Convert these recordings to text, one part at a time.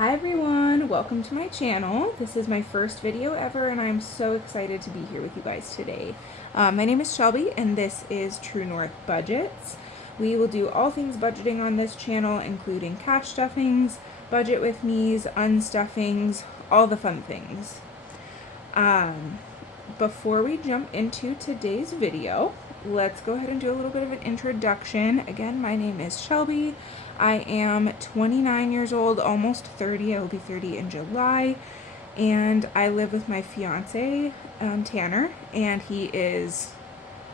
Hi everyone, welcome to my channel. This is my first video ever and I'm so excited to be here with you guys today. My name is Shelby and this is True North Budgets. We will do all things budgeting on this channel, including cash stuffings, budget with me's, unstuffings, all the fun things. Before we jump into today's video, let's go ahead and do a little bit of an introduction. Again, my name is Shelby. I am 29 years old, almost 30. I will be 30 in July. And I live with my fiance, Tanner, and he is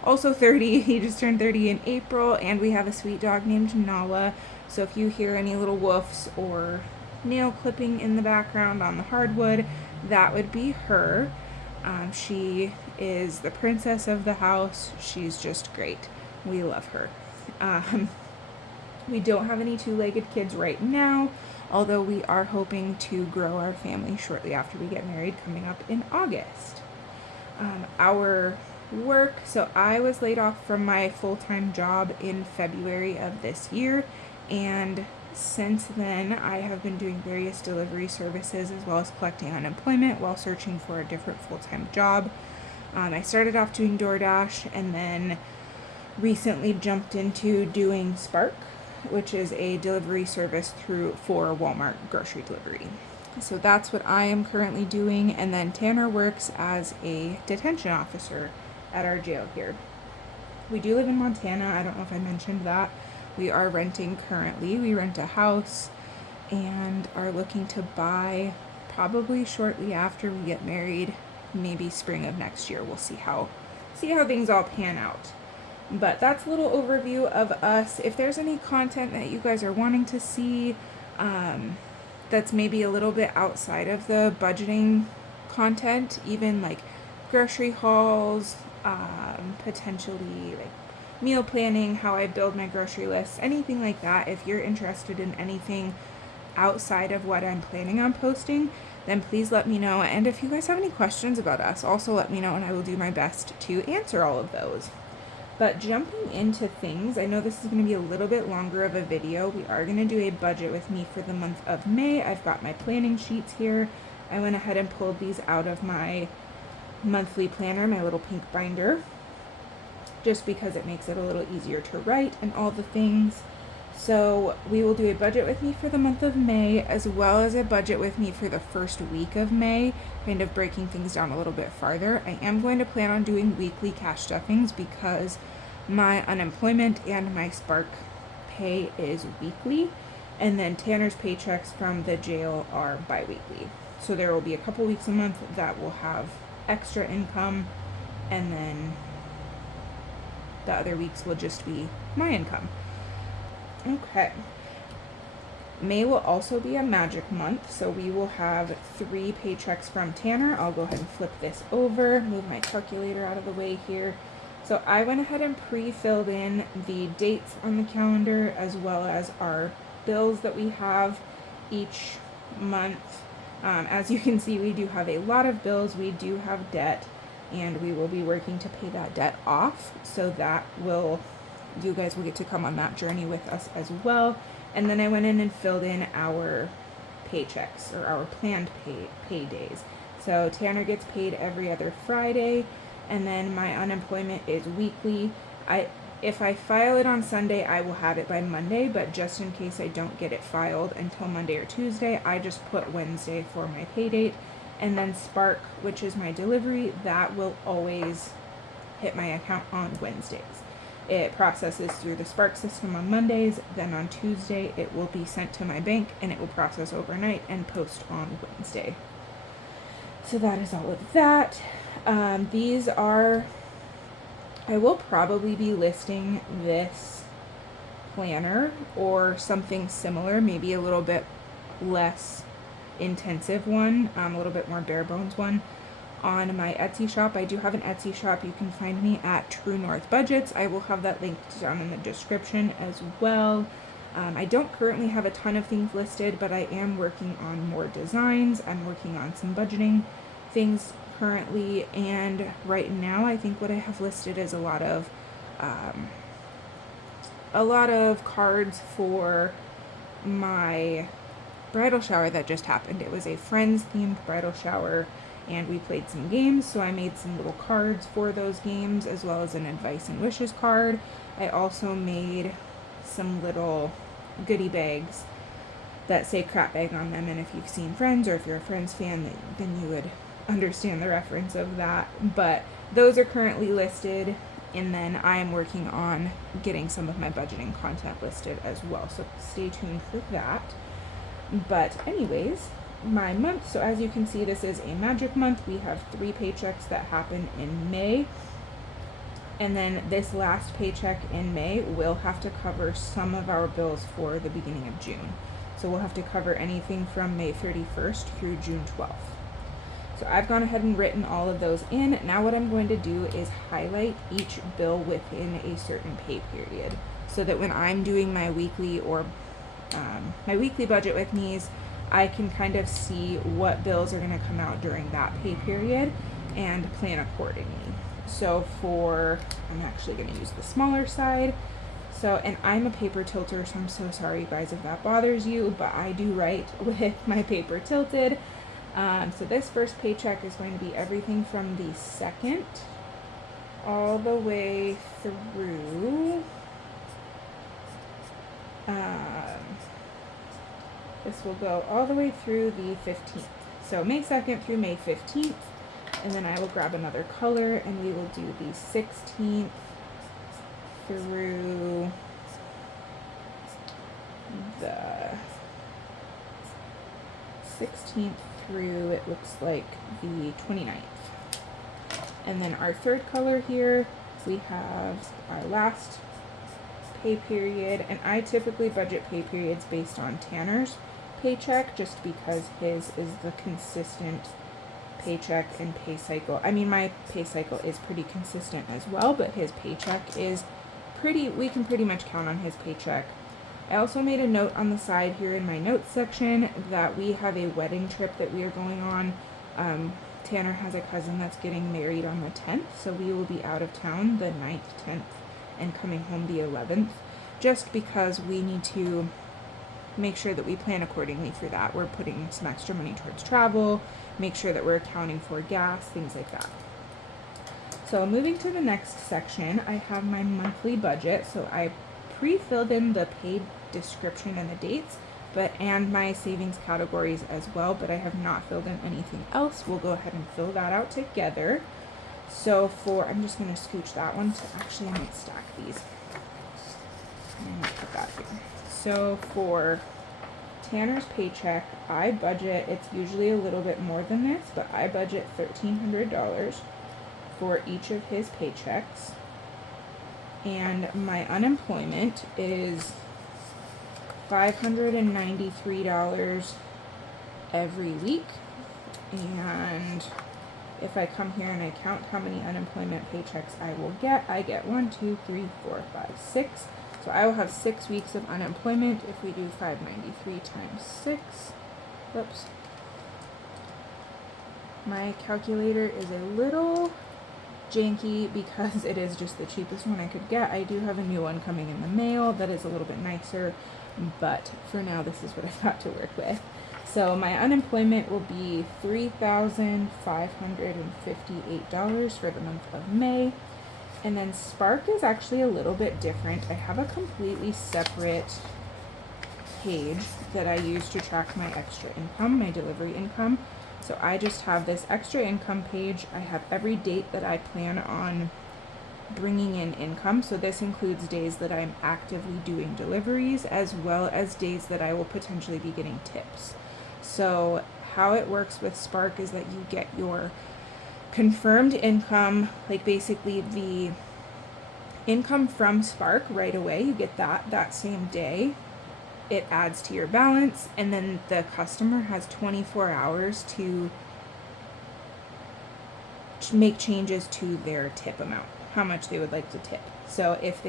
also 30. He just turned 30 in April, and we have a sweet dog named Nala. So if you hear any little woofs or nail clipping in the background on the hardwood, that would be her. She is the princess of the house. She's just great. We love her. We don't have any two-legged kids right now, although we are hoping to grow our family shortly after we get married, coming up in August. Our work, so I was laid off from my full-time job in February of this year, and since then I have been doing various delivery services as well as collecting unemployment while searching for a different full-time job. I started off doing DoorDash and then recently jumped into doing Spark, which is a delivery service for Walmart grocery delivery. So that's what I am currently doing, and then Tanner works as a detention officer at our jail here. We do live in Montana. I don't know if I mentioned that. We are renting currently. We rent a house and are looking to buy probably shortly after we get married, maybe spring of next year. We'll see how things all pan out. But that's a little overview of us. If there's any content that you guys are wanting to see that's maybe a little bit outside of the budgeting content, even like grocery hauls, potentially like meal planning, how I build my grocery list, anything like that, if you're interested in anything outside of what I'm planning on posting, then please let me know. And if you guys have any questions about us, also let me know and I will do my best to answer all of those. But jumping into things, I know this is going to be a little bit longer of a video. We are going to do a budget with me for the month of May. I've got my planning sheets here. I went ahead and pulled these out of my monthly planner, my little pink binder, just because it makes it a little easier to write and all the things. So we will do a budget with me for the month of May, as well as a budget with me for the first week of May, kind of breaking things down a little bit farther. I am going to plan on doing weekly cash stuffings because my unemployment and my Spark pay is weekly, and then Tanner's paychecks from the jail are bi-weekly. So there will be a couple weeks a month that will have extra income, and then the other weeks will just be my income. Okay. May will also be a magic month, so we will have 3 paychecks from Tanner. I'll go ahead and flip this over, move my calculator out of the way here. So I went ahead and pre-filled in the dates on the calendar as well as our bills that we have each month. As you can see, we do have a lot of bills. We do have debt, and we will be working to pay that debt off, so you guys will get to come on that journey with us as well. And then I went in and filled in our paychecks, or our planned pay days. So Tanner gets paid every other Friday, and then my unemployment is weekly. If I file it on Sunday, I will have it by Monday, but just in case I don't get it filed until Monday or Tuesday, I just put Wednesday for my pay date. And then Spark, which is my delivery, that will always hit my account on Wednesdays. It processes through the Spark system on Mondays, then on Tuesday it will be sent to my bank and it will process overnight and post on Wednesday. So that is all of that. I will probably be listing this planner or something similar, maybe a little bit less intensive one, a little bit more bare bones one, on my Etsy shop. I do have an Etsy shop. You can find me at True North Budgets. I will have that linked down in the description as well. I don't currently have a ton of things listed, but I am working on more designs. I'm working on some budgeting things currently, and right now I think what I have listed is a lot of cards for my bridal shower that just happened. It was a friends themed bridal shower, and we played some games. So I made some little cards for those games, as well as an advice and wishes card. I also made some little goodie bags that say crap bag on them, and if you've seen Friends, or if you're a Friends fan, then you would understand the reference of that. But those are currently listed, and then I am working on getting some of my budgeting content listed as well, so stay tuned for that. But anyways, my month, so as you can see, this is a magic month. We have 3 paychecks that happen in May, and then this last paycheck in May will have to cover some of our bills for the beginning of June. So we'll have to cover anything from May 31st through June 12th. So I've gone ahead and written all of those in. Now what I'm going to do is highlight each bill within a certain pay period, so that when I'm doing my weekly or my weekly budget with me's, I can kind of see what bills are going to come out during that pay period and plan accordingly. So I'm actually going to use the smaller side. So, and I'm a paper tilter, so I'm so sorry, you guys, if that bothers you, but I do write with my paper tilted. So this first paycheck is going to be everything from the 2nd all the way through, this will go all the way through the 15th. So May 2nd through May 15th, and then I will grab another color, and we will do the 16th through the 16th through, it looks like, the 29th. And then our third color here, we have our last pay period, and I typically budget pay periods based on Tanner's paycheck, just because his is the consistent paycheck and pay cycle. I mean, my pay cycle is pretty consistent as well, but his paycheck is we can pretty much count on his paycheck. I also made a note on the side here in my notes section that we have a wedding trip that we are going on. Tanner has a cousin that's getting married on the 10th, so we will be out of town the 9th, 10th, and coming home the 11th, just because we need to make sure that we plan accordingly for that. We're putting some extra money towards travel, make sure that we're accounting for gas, things like that. So moving to the next section, I have my monthly budget. So I pre-filled in the paid description and the dates, and my savings categories as well, but I have not filled in anything else. We'll go ahead and fill that out together. So I'm just going to scooch that one actually I might stack these. I'm going to put that here. So for Tanner's paycheck, I budget, it's usually a little bit more than this, but I budget $1,300 for each of his paychecks. And my unemployment is $593 every week. And if I come here and I count how many unemployment paychecks I will get, I get 1, 2, 3, 4, 5, 6. So I will have 6 weeks of unemployment if we do 593 times 6. Whoops. My calculator is a little janky because it is just the cheapest one I could get. I do have a new one coming in the mail that is a little bit nicer, but for now this is what I've got to work with. So my unemployment will be $3,558 for the month of May. And then Spark is actually a little bit different. I have a completely separate page that I use to track my extra income, my delivery income. So I just have this extra income page. I have every date that I plan on bringing in income. So this includes days that I'm actively doing deliveries, as well as days that I will potentially be getting tips. So how it works with Spark is that you get your confirmed income, like basically the income from Spark right away. You get that same day. It adds to your balance, and then the customer has 24 hours to make changes to their tip amount, how much they would like to tip. So if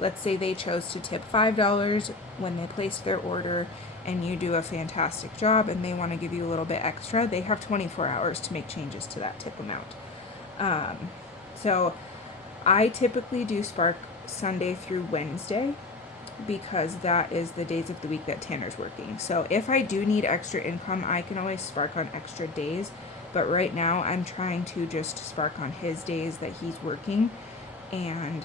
let's say they chose to tip $5 when they placed their order, and you do a fantastic job and they want to give you a little bit extra, they have 24 hours to make changes to that tip amount. So I typically do Spark Sunday through Wednesday. because that is the days of the week that Tanner's working. So if I do need extra income, I can always Spark on extra days. But right now I'm trying to just Spark on his days that he's working and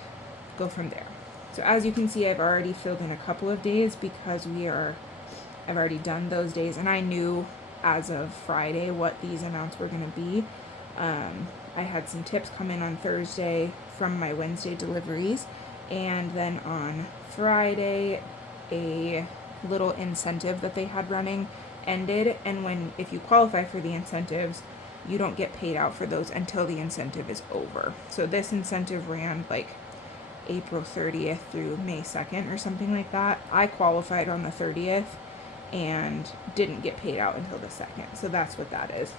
go from there. So as you can see, I've already filled in a couple of days because I've already done those days, and I knew as of Friday what these amounts were going to be. I had some tips come in on Thursday from my Wednesday deliveries, and then on Friday a little incentive that they had running ended, and if you qualify for the incentives, you don't get paid out for those until the incentive is over. So this incentive ran like April 30th through May 2nd or something like that. I qualified on the 30th and didn't get paid out until the 2nd. So that's what that is.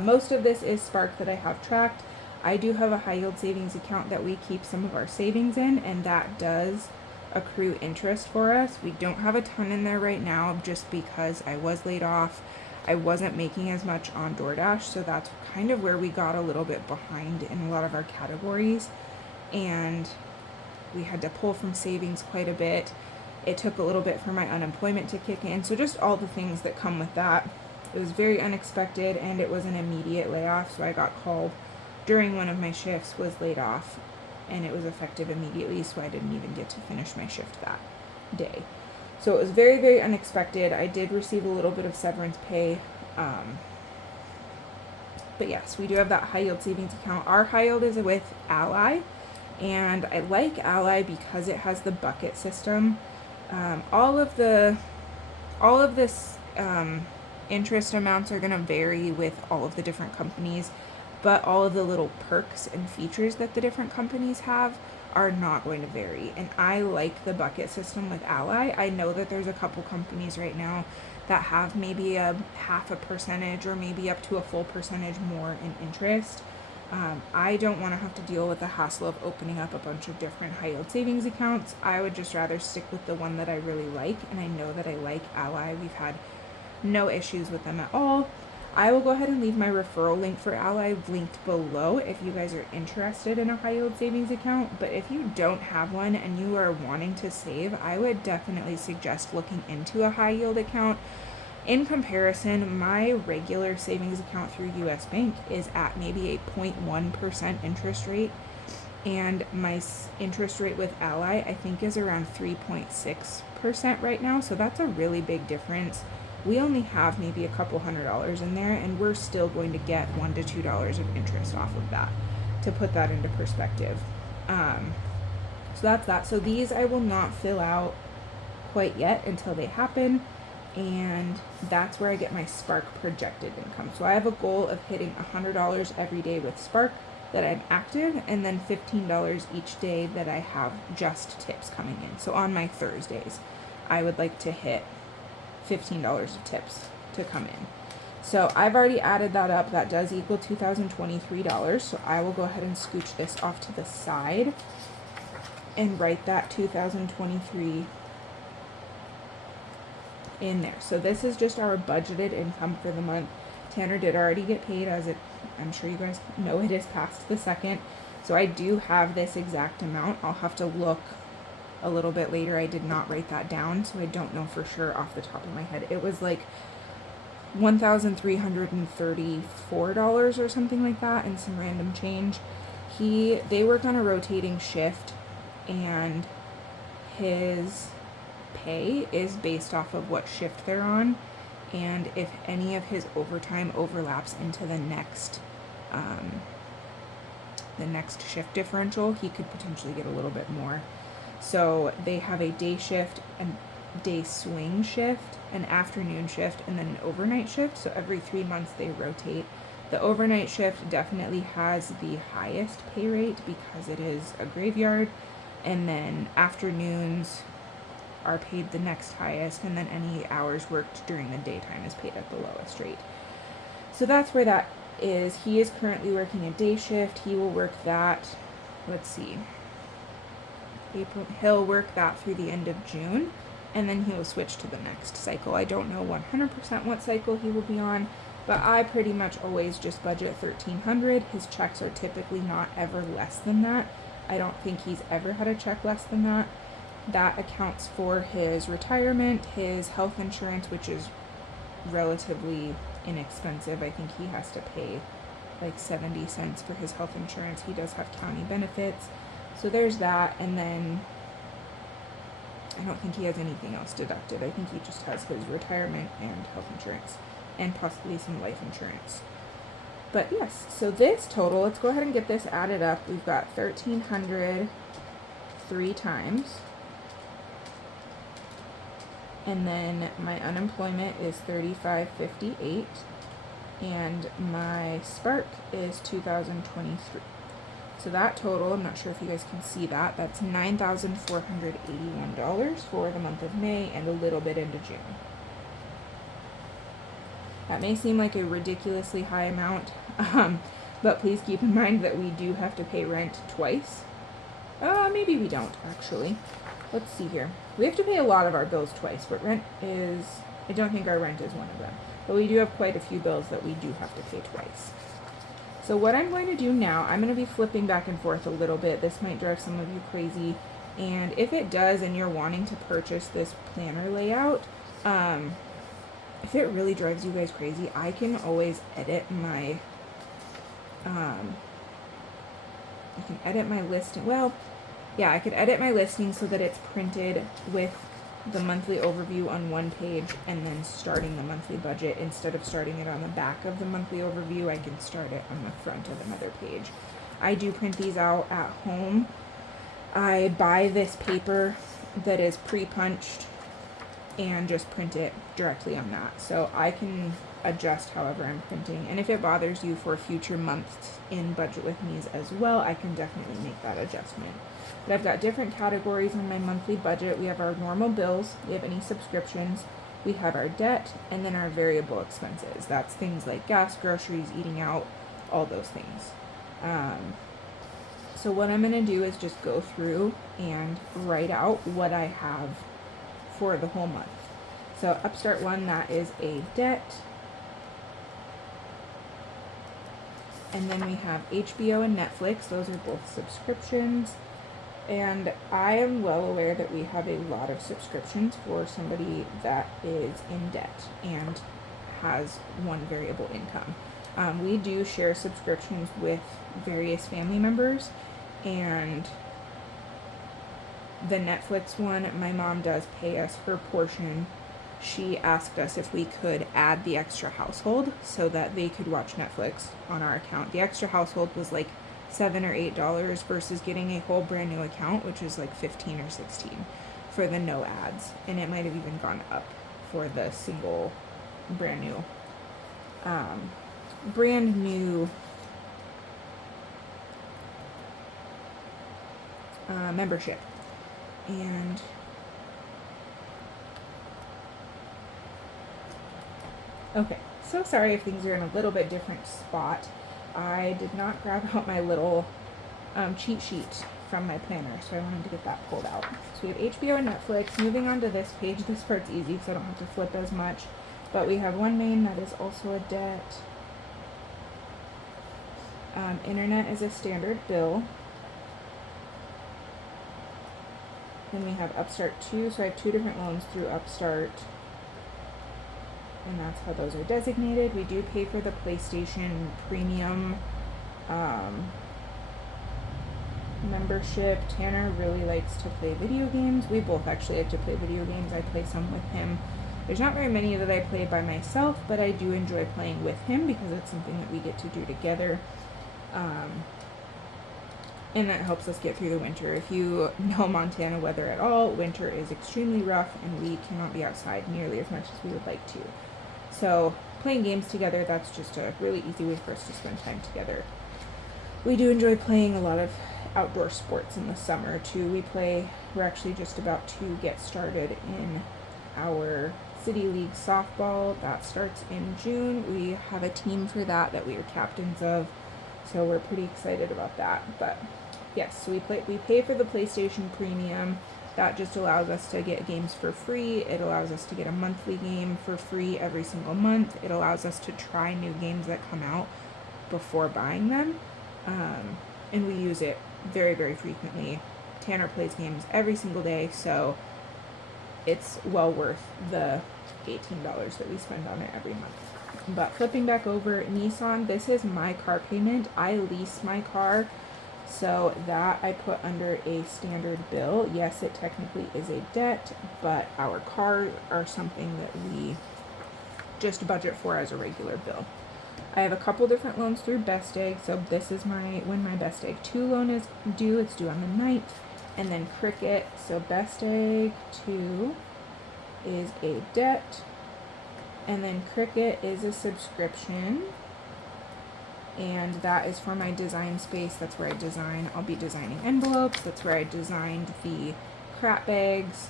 Most of this is Spark that I have tracked. I do have a high yield savings account that we keep some of our savings in, and that does accrue interest for us. We don't have a ton in there right now just because I was laid off. I wasn't making as much on DoorDash, so that's kind of where we got a little bit behind in a lot of our categories, and we had to pull from savings quite a bit. It took a little bit for my unemployment to kick in, so just all the things that come with that. It was very unexpected, and it was an immediate layoff, so I got called during one of my shifts, was laid off, and it was effective immediately, so I didn't even get to finish my shift that day. So it was very, very unexpected. I did receive a little bit of severance pay, but yes, we do have that high yield savings account. Our high yield is with Ally, and I like Ally because it has the bucket system. All of this interest amounts are going to vary with all of the different companies, but all of the little perks and features that the different companies have are not going to vary. And I like the bucket system with Ally. I know that there's a couple companies right now that have maybe a 0.5% or maybe up to a full percentage more in interest. I don't want to have to deal with the hassle of opening up a bunch of different high yield savings accounts. I would just rather stick with the one that I really like, and I know that I like Ally. We've had no issues with them at all. I will go ahead and leave my referral link for Ally linked below if you guys are interested in a high yield savings account. But if you don't have one and you are wanting to save, I would definitely suggest looking into a high yield account. In comparison, my regular savings account through US Bank is at maybe a 0.1% interest rate, and my interest rate with Ally I think is around 3.6% right now, so that's a really big difference. We only have maybe a couple $100s in there, and we're still going to get $1 to $2 of interest off of that, to put that into perspective. So that's that. So these I will not fill out quite yet until they happen, and that's where I get my Spark projected income. So I have a goal of hitting $100 every day with Spark that I'm active, and then $15 each day that I have just tips coming in. So on my Thursdays, I would like to hit $15 of tips to come in. So I've already added that up. That does equal $2,023. So I will go ahead and scooch this off to the side and write that 2023 in there. So this is just our budgeted income for the month. Tanner did already get paid, I'm sure you guys know it is past the 2nd. So I do have this exact amount. I'll have to look a little bit later. I did not write that down, so I don't know for sure off the top of my head. It was like $1,334 or something like that, and some random change. They work on a rotating shift, and his pay is based off of what shift they're on, and if any of his overtime overlaps into the next shift differential, he could potentially get a little bit more. So they have a day shift, a day swing shift, an afternoon shift, and then an overnight shift. So every 3 months they rotate. The overnight shift definitely has the highest pay rate because it is a graveyard, and then afternoons are paid the next highest, and then any hours worked during the daytime is paid at the lowest rate. So that's where that is. He is currently working a day shift. He will work that, let's see, he'll work that through the end of June, and then he will switch to the next cycle. I don't know 100% what cycle he will be on, but I pretty much always just budget $1,300. His checks are typically not ever less than that. I don't think he's ever had a check less than that. That accounts for his retirement, his health insurance, which is relatively inexpensive. I think he has to pay like 70 cents for his health insurance. He does have county benefits. So there's that. And then I don't think he has anything else deducted. I think he just has his retirement and health insurance and possibly some life insurance. But yes, so this total, let's go ahead and get this added up. We've got 1,300 3 times. And then my unemployment is $35.58, and my spark is $2,023. So that total, I'm not sure if you guys can see that, that's $9,481 for the month of May and a little bit into June. That may seem like a ridiculously high amount, but please keep in mind that we do have to pay rent twice. Maybe we don't, actually. Let's see here. We have to pay a lot of our bills twice, but I don't think our rent is one of them. But we do have quite a few bills that we do have to pay twice. So what I'm going to do now, I'm going to be flipping back and forth a little bit. This might drive some of you crazy. And if it does and you're wanting to purchase this planner layout, if it really drives you guys crazy, I can always edit my, I can edit my listing. Well, yeah, I could edit my listing so that it's printed with the monthly overview on one page and then starting the monthly budget. Instead of starting it on the back of the monthly overview, I can start it on the front of another page. I do print these out at home. I buy this paper that is pre-punched and just print it directly on that. So I can adjust however I'm printing. And if it bothers you for future months in Budget With Me's as well, I can definitely make that adjustment. But I've got different categories on my monthly budget. We have our normal bills, we have any subscriptions, we have our debt, and then our variable expenses. That's things like gas, groceries, eating out, all those things. So what I'm going to do is just go through and write out what I have for the whole month. So Upstart One, that is a debt. And then we have HBO and Netflix. Those are both subscriptions. And I am well aware that we have a lot of subscriptions for somebody that is in debt and has one variable income. We do share subscriptions with various family members, and the Netflix one, my mom does pay us her portion. She asked us if we could add the extra household so that they could watch Netflix on our account. The extra household was like $7 or $8 versus getting a whole brand new account, which is like 15 or 16 for the no ads. And it might have even gone up for the single brand new membership. And okay, so sorry if things are in a little bit different spot. I did not grab out my little cheat sheet from my planner, so I wanted to get that pulled out. So we have HBO and Netflix. Moving on to this page, this part's easy because I don't have to flip as much. But we have OneMain, that is also a debt. Internet is a standard bill. Then we have Upstart 2, so I have 2 different loans through Upstart. And that's how those are designated. We do pay for the PlayStation Premium membership. Tanner really likes to play video games. We both actually like to play video games. I play some with him. There's not very many that I play by myself, but I do enjoy playing with him because it's something that we get to do together. And that helps us get through the winter. If you know Montana weather at all, winter is extremely rough and we cannot be outside nearly as much as we would like to. So playing games together, that's just a really easy way for us to spend time together. We do enjoy playing a lot of outdoor sports in the summer too. We're actually just about to get started in our City League softball. That starts in June. We have a team for that we are captains of. So we're pretty excited about that. But yes, so we pay for the PlayStation Premium. That just allows us to get games for free. It allows us to get a monthly game for free every single month. It allows us to try new games that come out before buying them. And we use it very, very frequently. Tanner plays games every single day, so it's well worth the $18 that we spend on it every month. But flipping back over, Nissan, this is my car payment. I lease my car, so that I put under a standard bill. Yes, it technically is a debt, but our cars are something that we just budget for as a regular bill. I have a couple different loans through Best Egg, so this is when my Best Egg 2 loan is due. It's due on the 9th. And then Cricket, so Best Egg 2 is a debt, and then Cricket is a subscription, and that is for my design space. That's where I design. I'll be designing envelopes. That's where I designed the crap bags,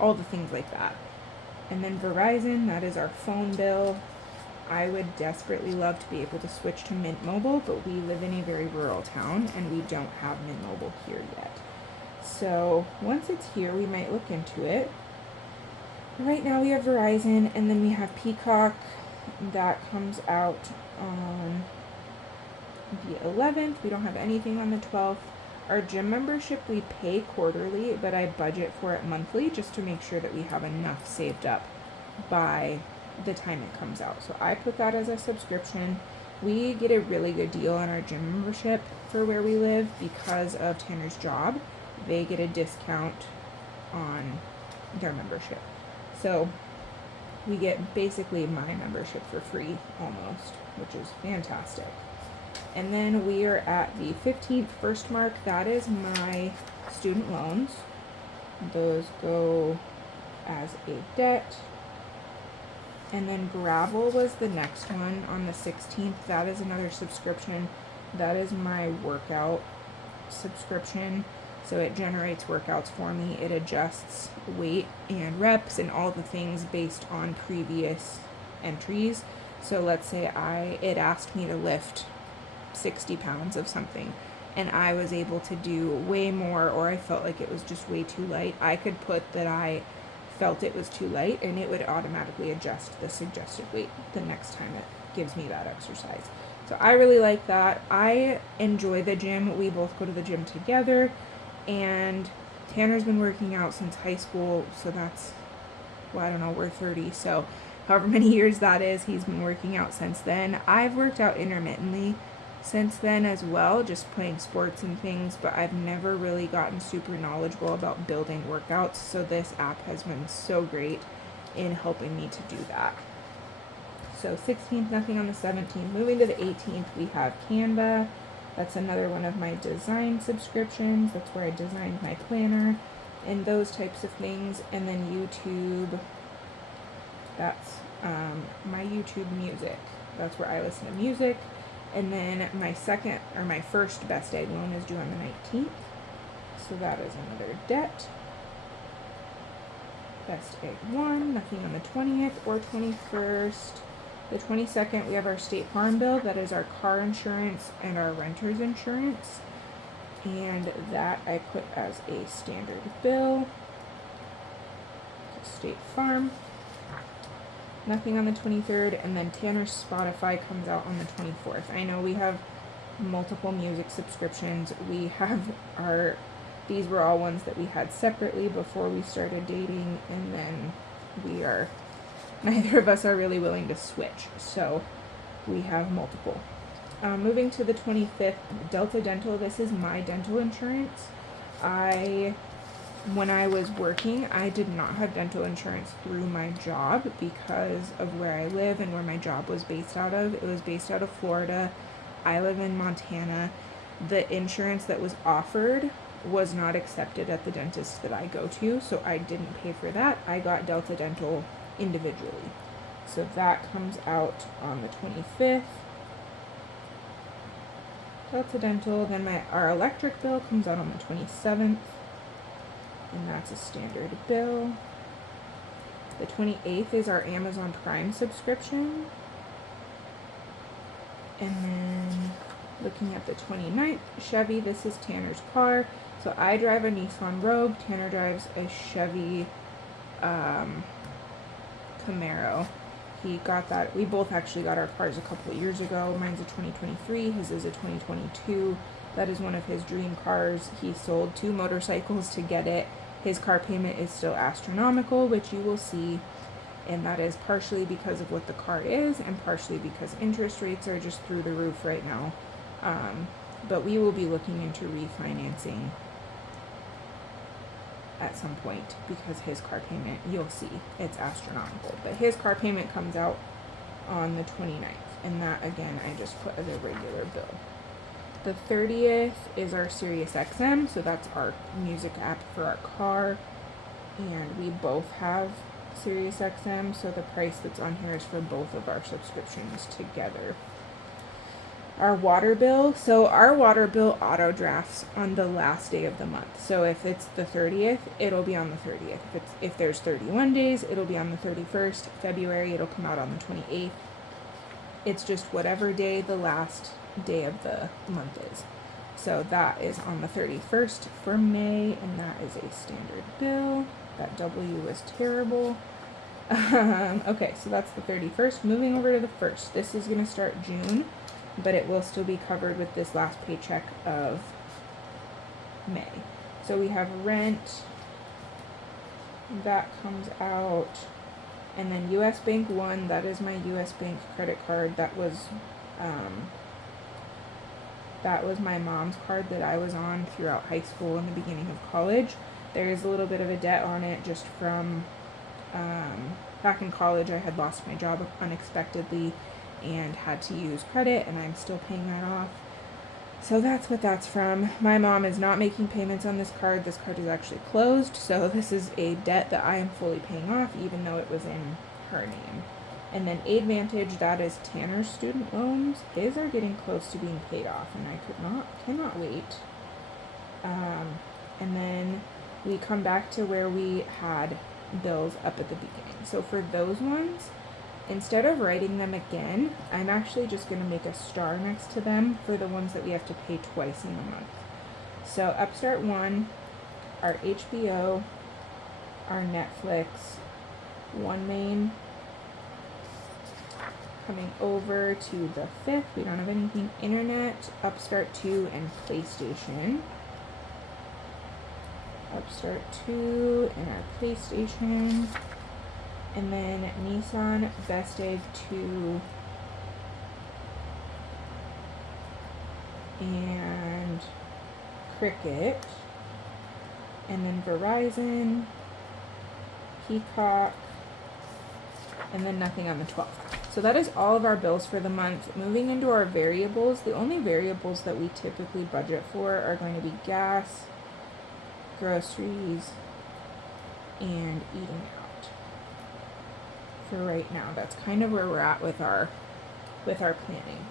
all the things like that. And then Verizon, that is our phone bill. I would desperately love to be able to switch to Mint Mobile, but we live in a very rural town and we don't have Mint Mobile here yet. So once it's here, we might look into it. Right now we have Verizon, and then we have Peacock. That comes out on the 11th. We don't have anything on the 12th. Our gym membership we pay quarterly, but I budget for it monthly just to make sure that we have enough saved up by the time it comes out. So I put that as a subscription. We get a really good deal on our gym membership for where we live because of Tanner's job. They get a discount on their membership. So we get basically my membership for free almost, which is fantastic. And then we are at the 15th first mark. That is my student loans. Those go as a debt. And then Gravel was the next one on the 16th. That is another subscription. That is my workout subscription. So it generates workouts for me. It adjusts weight and reps and all the things based on previous entries. So let's say it asked me to lift 60 pounds of something and I was able to do way more, or I felt like it was just way too light. I could put that I felt it was too light and it would automatically adjust the suggested weight the next time it gives me that exercise. So I really like that. I enjoy the gym. We both go to the gym together. And Tanner's been working out since high school, so that's, well, I don't know, we're 30, so however many years that is, he's been working out since then. I've worked out intermittently since then as well, just playing sports and things, but I've never really gotten super knowledgeable about building workouts, so this app has been so great in helping me to do that. So 16th, nothing on the 17th. Moving to the 18th, we have Canva. That's another one of my design subscriptions. That's where I designed my planner and those types of things. And then YouTube, that's my YouTube music. That's where I listen to music. And then my first Best Egg loan is due on the 19th. So that is another debt. Best Egg 1, nothing on the 20th or 21st. The 22nd, we have our State Farm bill. That is our car insurance and our renter's insurance. And that I put as a standard bill. State Farm. Nothing on the 23rd. And then Tanner's Spotify comes out on the 24th. I know we have multiple music subscriptions. These were all ones that we had separately before we started dating. And then neither of us are really willing to switch, so we have multiple. Moving to the 25th, Delta Dental. This is my dental insurance. When I was working, I did not have dental insurance through my job because of where I live and where my job was based out of. It was based out of Florida. I live in Montana. The insurance that was offered was not accepted at the dentist that I go to, so I didn't pay for that. I got Delta Dental individually. So that comes out on the 25th. Delta Dental. Then our electric bill comes out on the 27th. And that's a standard bill. The 28th is our Amazon Prime subscription. And then looking at the 29th, Chevy. This is Tanner's car. So I drive a Nissan Rogue. Tanner drives a Chevy Camaro. He got that. We both actually got our cars a couple of years ago. Mine's a 2023. His is a 2022. That is one of his dream cars. He sold 2 motorcycles to get it. His car payment is still astronomical, which you will see, and that is partially because of what the car is and partially because interest rates are just through the roof right now. But we will be looking into refinancing at some point because his car payment, you'll see, it's astronomical. But his car payment comes out on the 29th, and that, again, I just put as a regular bill. The 30th is our SiriusXM, so that's our music app for our car, and we both have SiriusXM, so the price that's on here is for both of our subscriptions together. Our water bill, so our water bill auto drafts on the last day of the month. So if it's the 30th, it'll be on the 30th. If there's 31 days, it'll be on the 31st. February, it'll come out on the 28th. It's just whatever day the last day of the month is. So that is on the 31st for May, and that is a standard bill. That W was terrible. Okay, so that's the 31st. Moving over to the 1st. This is going to start June, but it will still be covered with this last paycheck of May. So we have rent. That comes out. And then US Bank One, that is my US Bank credit card. That was my mom's card that I was on throughout high school and the beginning of college. There is a little bit of a debt on it just from back in college. I had lost my job unexpectedly and had to use credit, and I'm still paying that off. So that's what that's from. My mom is not making payments on this card. This card is actually closed, so this is a debt that I am fully paying off, even though it was in her name. And then Aidvantage, that is Tanner's student loans. His are getting close to being paid off, and I cannot wait. And then we come back to where we had bills up at the beginning. So for those ones, instead of writing them again, I'm actually just going to make a star next to them for the ones that we have to pay twice in the month. So Upstart One, our HBO, our Netflix, OneMain, coming over to the 5th, we don't have anything. Internet, Upstart 2, and PlayStation. Upstart 2 and our PlayStation. And then Nissan, Best Egg 2, and Cricket, and then Verizon, Peacock, and then nothing on the 12th. So that is all of our bills for the month. Moving into our variables, the only variables that we typically budget for are going to be gas, groceries, and eating out. For right now, that's kind of where we're at with our planning.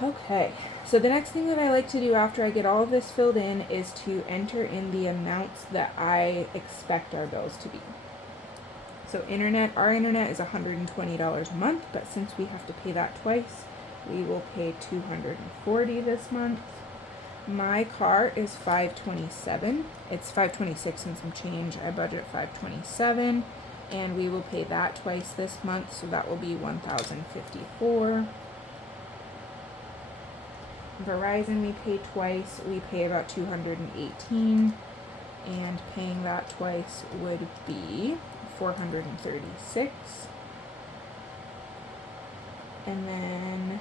Okay, so the next thing that I like to do after I get all of this filled in is to enter in the amounts that I expect our bills to be. So our internet is $120 a month, but since we have to pay that twice, we will pay $240 this month. My car is $527. It's $526 and some change. I budget $527, and we will pay that twice this month, so that will be $1,054. Verizon we pay twice. We pay about $218, and paying that twice would be $436. And then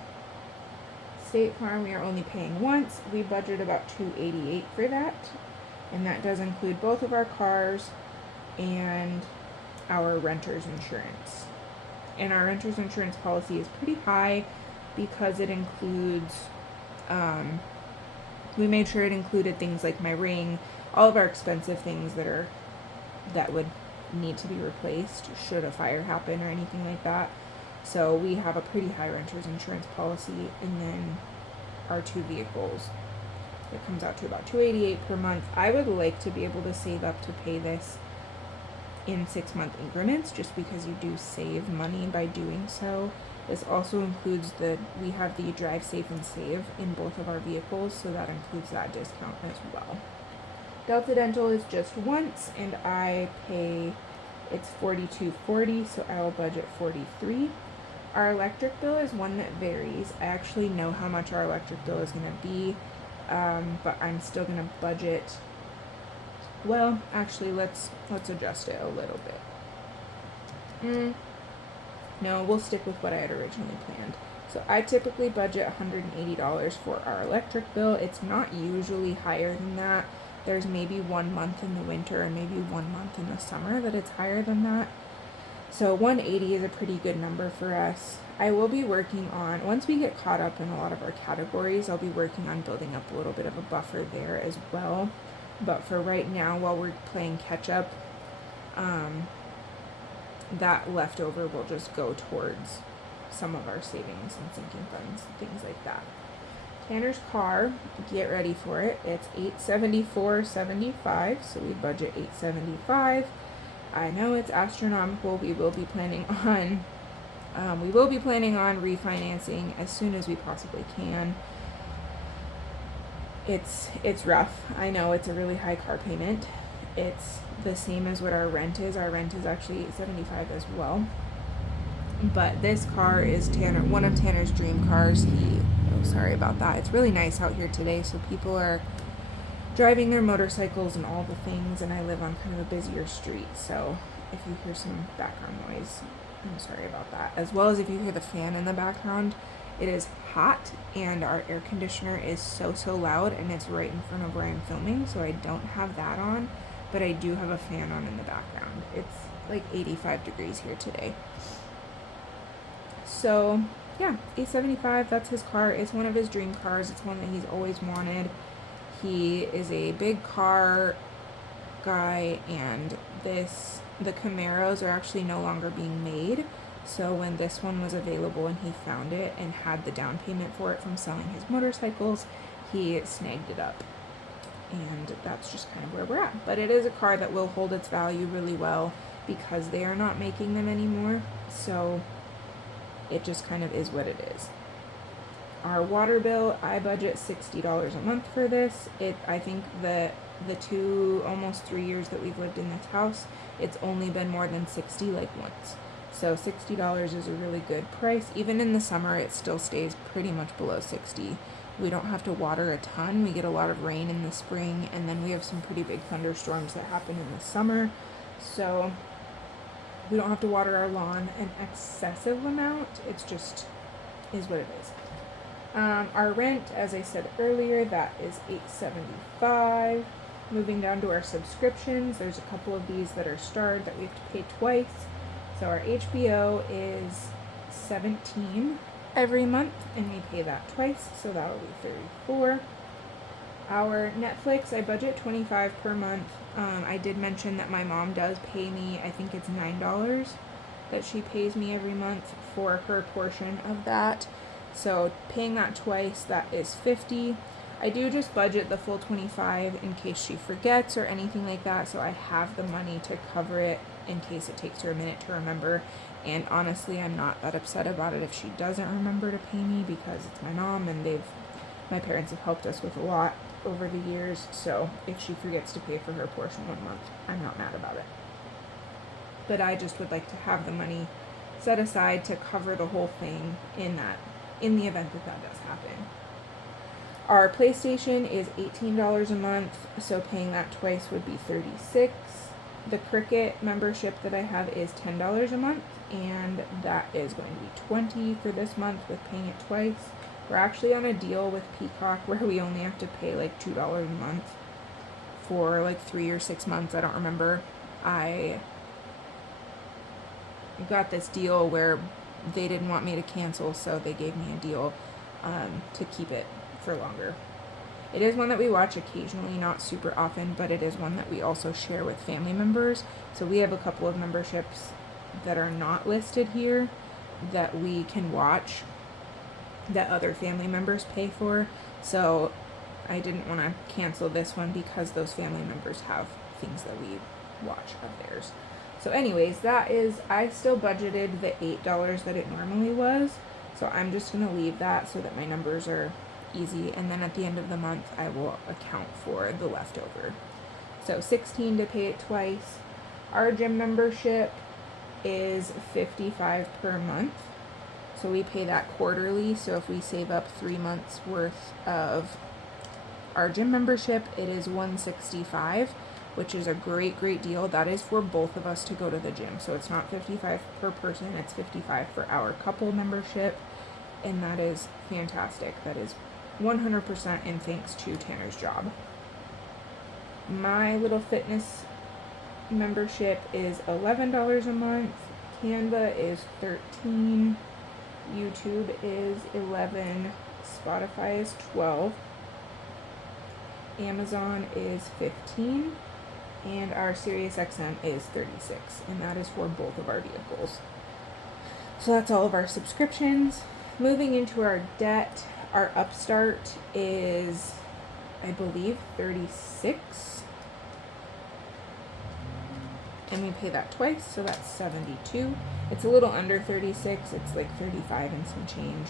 State Farm, we are only paying once. We budget about $288 for that, and that does include both of our cars and our renter's insurance. And our renter's insurance policy is pretty high because it includes, we made sure it included things like my ring, all of our expensive things that would need to be replaced should a fire happen or anything like that. So we have a pretty high renter's insurance policy, and then our 2 vehicles, it comes out to about $288 per month. I would like to be able to save up to pay this in 6-month increments, just because you do save money by doing so. This also includes we have the Drive Safe and Save in both of our vehicles, so that includes that discount as well. Delta Dental is just once, and I pay, it's $42.40, so I will budget $43. Our electric bill is one that varies. I actually know how much our electric bill is going to be, but I'm still going to budget. Well, actually, let's adjust it a little bit. No, we'll stick with what I had originally planned. So I typically budget $180 for our electric bill. It's not usually higher than that. There's maybe 1 month in the winter and maybe 1 month in the summer that it's higher than that. So 180 is a pretty good number for us. I will be working on, once we get caught up in a lot of our categories, I'll be working on building up a little bit of a buffer there as well. But for right now, while we're playing catch up, that leftover will just go towards some of our savings and sinking funds, things like that. Tanner's car, get ready for it. It's $874.75, so we budget $875. I know it's astronomical. We will be planning on refinancing as soon as we possibly can. It's rough. I know it's a really high car payment. It's the same as what our rent is. Our rent is actually $875 as well. But this car is one of Tanner's dream cars. Sorry about that. It's really nice out here today, so people are driving their motorcycles and all the things, and I live on kind of a busier street, so if you hear some background noise, I'm sorry about that. As well as if you hear the fan in the background, it is hot, and our air conditioner is so loud, and it's right in front of where I'm filming, so I don't have that on, but I do have a fan on in the background. It's like 85 degrees here today. So yeah, $875, that's his car. It's one of his dream cars. It's one that he's always wanted. He is a big car guy, and the Camaros are actually no longer being made. So when this one was available and he found it and had the down payment for it from selling his motorcycles, he snagged it up. And that's just kind of where we're at. But it is a car that will hold its value really well because they are not making them anymore. So it just kind of is what it is. Our water bill, I budget $60 a month for this. I think the almost 3 years that we've lived in this house, it's only been more than 60 like once. So $60 is a really good price. Even in the summer, it still stays pretty much below 60. We don't have to water a ton. We get a lot of rain in the spring, and then we have some pretty big thunderstorms that happen in the summer. So we don't have to water our lawn an excessive amount. It's just is what it is. Our rent, as I said earlier, that is $875. Moving down to our subscriptions, there's a couple of these that are starred that we have to pay twice. So our HBO is $17 every month, and we pay that twice, so that'll be $34. Our Netflix, I budget $25 per month. I did mention that my mom does pay me, I think it's $9 that she pays me every month for her portion of that. So paying that twice, that is $50. I do just budget the full $25 in case she forgets or anything like that, so I have the money to cover it in case it takes her a minute to remember. And honestly, I'm not that upset about it if she doesn't remember to pay me, because it's my mom and my parents have helped us with a lot over the years, so if she forgets to pay for her portion 1 month, I'm not mad about it. But I just would like to have the money set aside to cover the whole thing in the event that does happen. Our PlayStation is $18 a month, so paying that twice would be $36. The Cricket membership that I have is $10 a month, and that is going to be $20 for this month with paying it twice. We're actually on a deal with Peacock where we only have to pay like $2 a month for like 3 or 6 months. I don't remember. I got this deal where they didn't want me to cancel, so they gave me a deal to keep it for longer. It is one that we watch occasionally, not super often, but it is one that we also share with family members. So we have a couple of memberships that are not listed here that we can watch that other family members pay for. So I didn't want to cancel this one because those family members have things that we watch of theirs. So anyways, I still budgeted the $8 that it normally was. So I'm just going to leave that so that my numbers are easy. And then at the end of the month, I will account for the leftover. So $16 to pay it twice. Our gym membership is $55 per month. So we pay that quarterly. So if we save up 3 months worth of our gym membership, it is $165, which is a great deal. That is for both of us to go to the gym. So it's not $55 per person, it's $55 for our couple membership. And that is fantastic. That is 100% in thanks to Tanner's job. My Little Fitness membership is $11 a month. Canva is $13. YouTube is $11. Spotify is $12. Amazon is $15. And our SiriusXM is $36. And that is for both of our vehicles. So that's all of our subscriptions. Moving into our debt, our Upstart is, I believe, $36. And we pay that twice, so that's $72. It's a little under $36. It's like $35 and some change.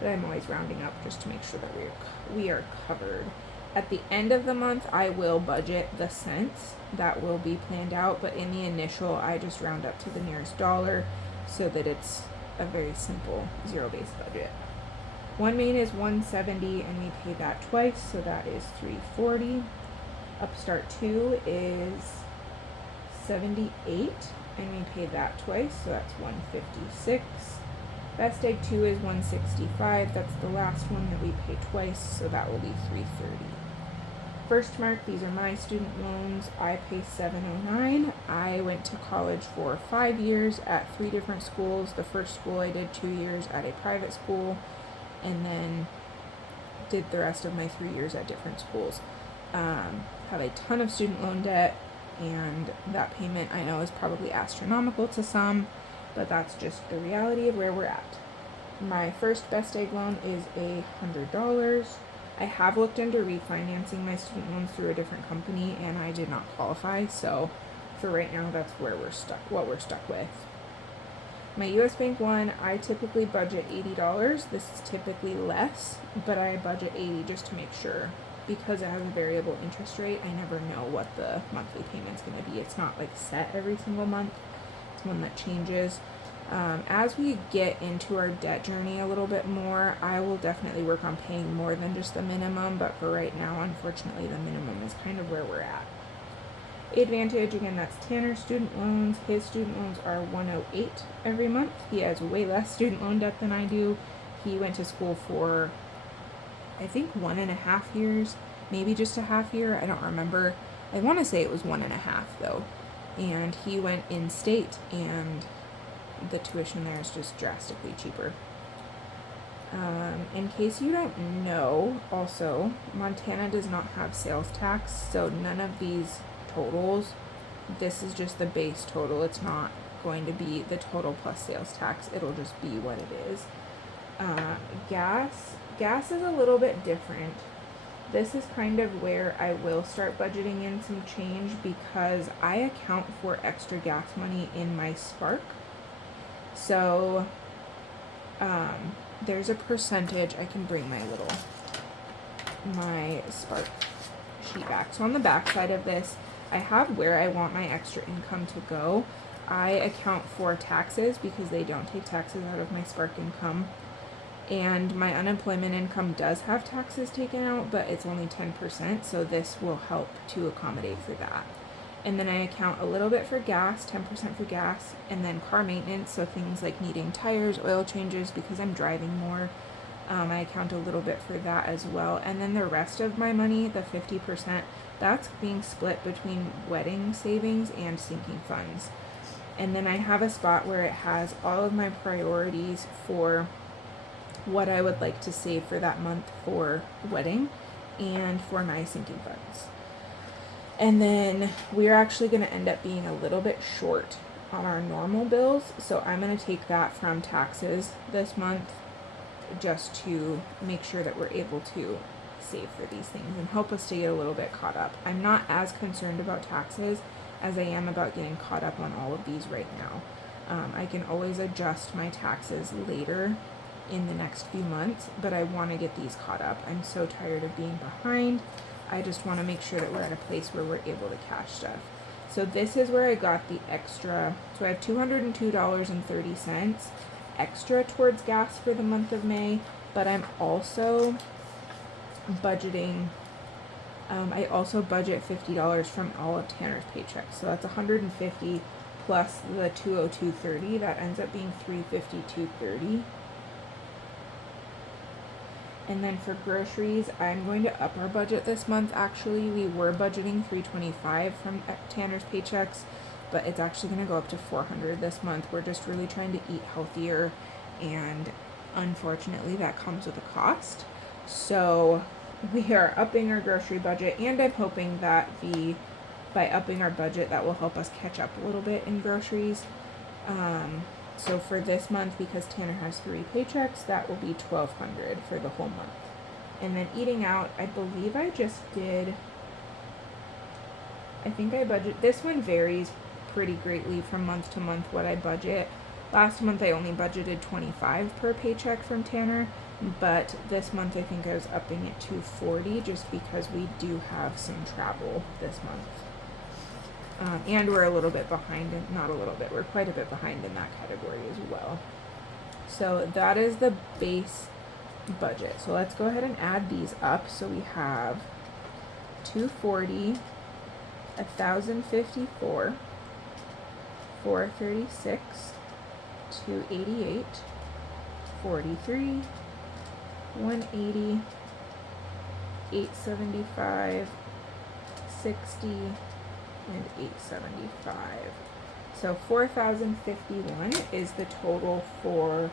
But I'm always rounding up just to make sure that we are covered. At the end of the month, I will budget the cents. That will be planned out. But in the initial, I just round up to the nearest dollar so that it's a very simple zero-based budget. OneMain is $170, and we pay that twice, so that is $340. Upstart 2 is $78, and we pay that twice, so that's $156. Best Egg 2 is $165. That's the last one that we pay twice, so that will be $330. First Mark, these are my student loans. I pay $709. I went to college for 5 years at 3 different schools. The first school I did 2 years at a private school, and then did the rest of my 3 years at different schools. Have a ton of student loan debt, and that payment I know is probably astronomical to some, but that's just the reality of where we're at. My first Best Egg loan is $100. I have looked into refinancing my student loans through a different company, and I did not qualify, so for right now that's where what we're stuck with. My US Bank one, I typically budget $80. This is typically less, but I budget $80 just to make sure. Because it has a variable interest rate, I never know what the monthly payment's going to be. It's not like set every single month. It's one that changes. As we get into our debt journey a little bit more, I will definitely work on paying more than just the minimum, but for right now, unfortunately, the minimum is kind of where we're at. Advantage, again, that's Tanner's student loans. His student loans are $108 every month. He has way less student loan debt than I do. He went to school for, I think, 1.5 years, maybe just a half year. I don't remember. I want to say it was 1.5 though. And he went in state, and the tuition there is just drastically cheaper. In case you don't know, also, Montana does not have sales tax, so none of these totals, this is just the base total. It's not going to be the total plus sales tax. It'll just be what it is. Gas is a little bit different. This is kind of where I will start budgeting in some change because I account for extra gas money in my Spark. So there's a percentage. I can bring my Spark sheet back. So on the back side of this, I have where I want my extra income to go. I account for taxes because they don't take taxes out of my Spark income. And my unemployment income does have taxes taken out, but it's only 10%, so this will help to accommodate for that. And then I account a little bit for gas, 10% for gas, and then car maintenance, so things like needing tires, oil changes, because I'm driving more. I account a little bit for that as well. And then the rest of my money, the 50%, that's being split between wedding savings and sinking funds. And then I have a spot where it has all of my priorities for what I would like to save for that month for wedding and for my sinking funds. And then we're actually going to end up being a little bit short on our normal bills, so I'm going to take that from taxes this month just to make sure that we're able to save for these things and help us to get a little bit caught up. I'm not as concerned about taxes as I am about getting caught up on all of these right now. I can always adjust my taxes later in the next few months, but I want to get these caught up. I'm so tired of being behind. I just want to make sure that we're at a place where we're able to cash stuff. So this is where I got the extra. So I have $202.30, extra towards gas for the month of May, but I'm also budgeting, I also budget $50 from all of Tanner's paychecks. So that's $150 plus the $202.30. That ends up being $352.30. And then for groceries, I'm going to up our budget this month. Actually, we were budgeting $325 from Tanner's paychecks, but it's actually going to go up to $400 this month. We're just really trying to eat healthier, and unfortunately that comes with a cost. So we are upping our grocery budget, and I'm hoping that by upping our budget, that will help us catch up a little bit in groceries. So for this month, because Tanner has 3 paychecks, that will be $1,200 for the whole month. And then eating out, I believe I think I budget, this one varies pretty greatly from month to month what I budget. Last month I only budgeted $25 per paycheck from Tanner, but this month I think I was upping it to $40 just because we do have some travel this month. And we're a little bit behind, not a little bit, we're quite a bit behind in that category as well. So that is the base budget. So let's go ahead and add these up. So we have $240, $1,054, $436, $288, $43, $180, $875, $60, and $875. So $4,051 is the total for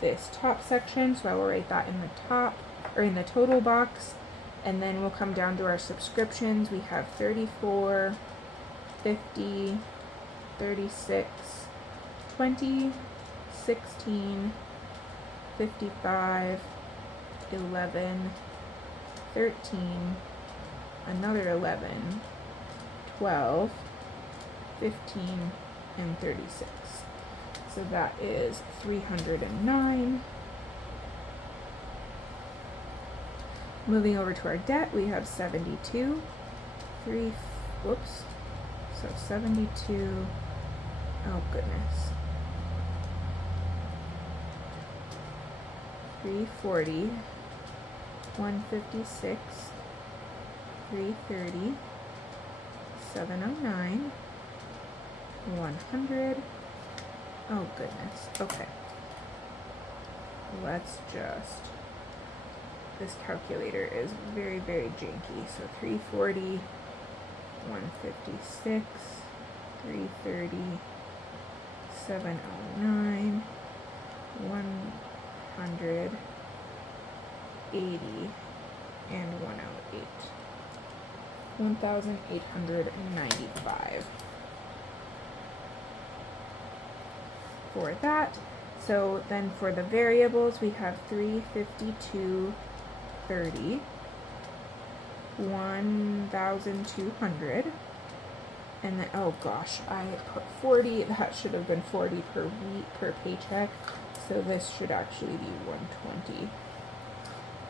this top section. So I will write that in the top, or in the total box, and then we'll come down to our subscriptions. We have 34, 50, 36, 20, 16, 55, 11, 13, another 11, 12, 15, and 36. So that is 309. Moving over to our debt, we have 72, 72, oh goodness, 340, 156, 330, 709, 100, oh goodness, okay, let's just, this calculator is very, very janky, so 340, 156, 330, 709, 100, 80, and 108. 1,895 for that. So then for the variables, we have 352.30, 1,200, and then, oh gosh, I put 40, that should have been 40 per week per paycheck, so this should actually be 120,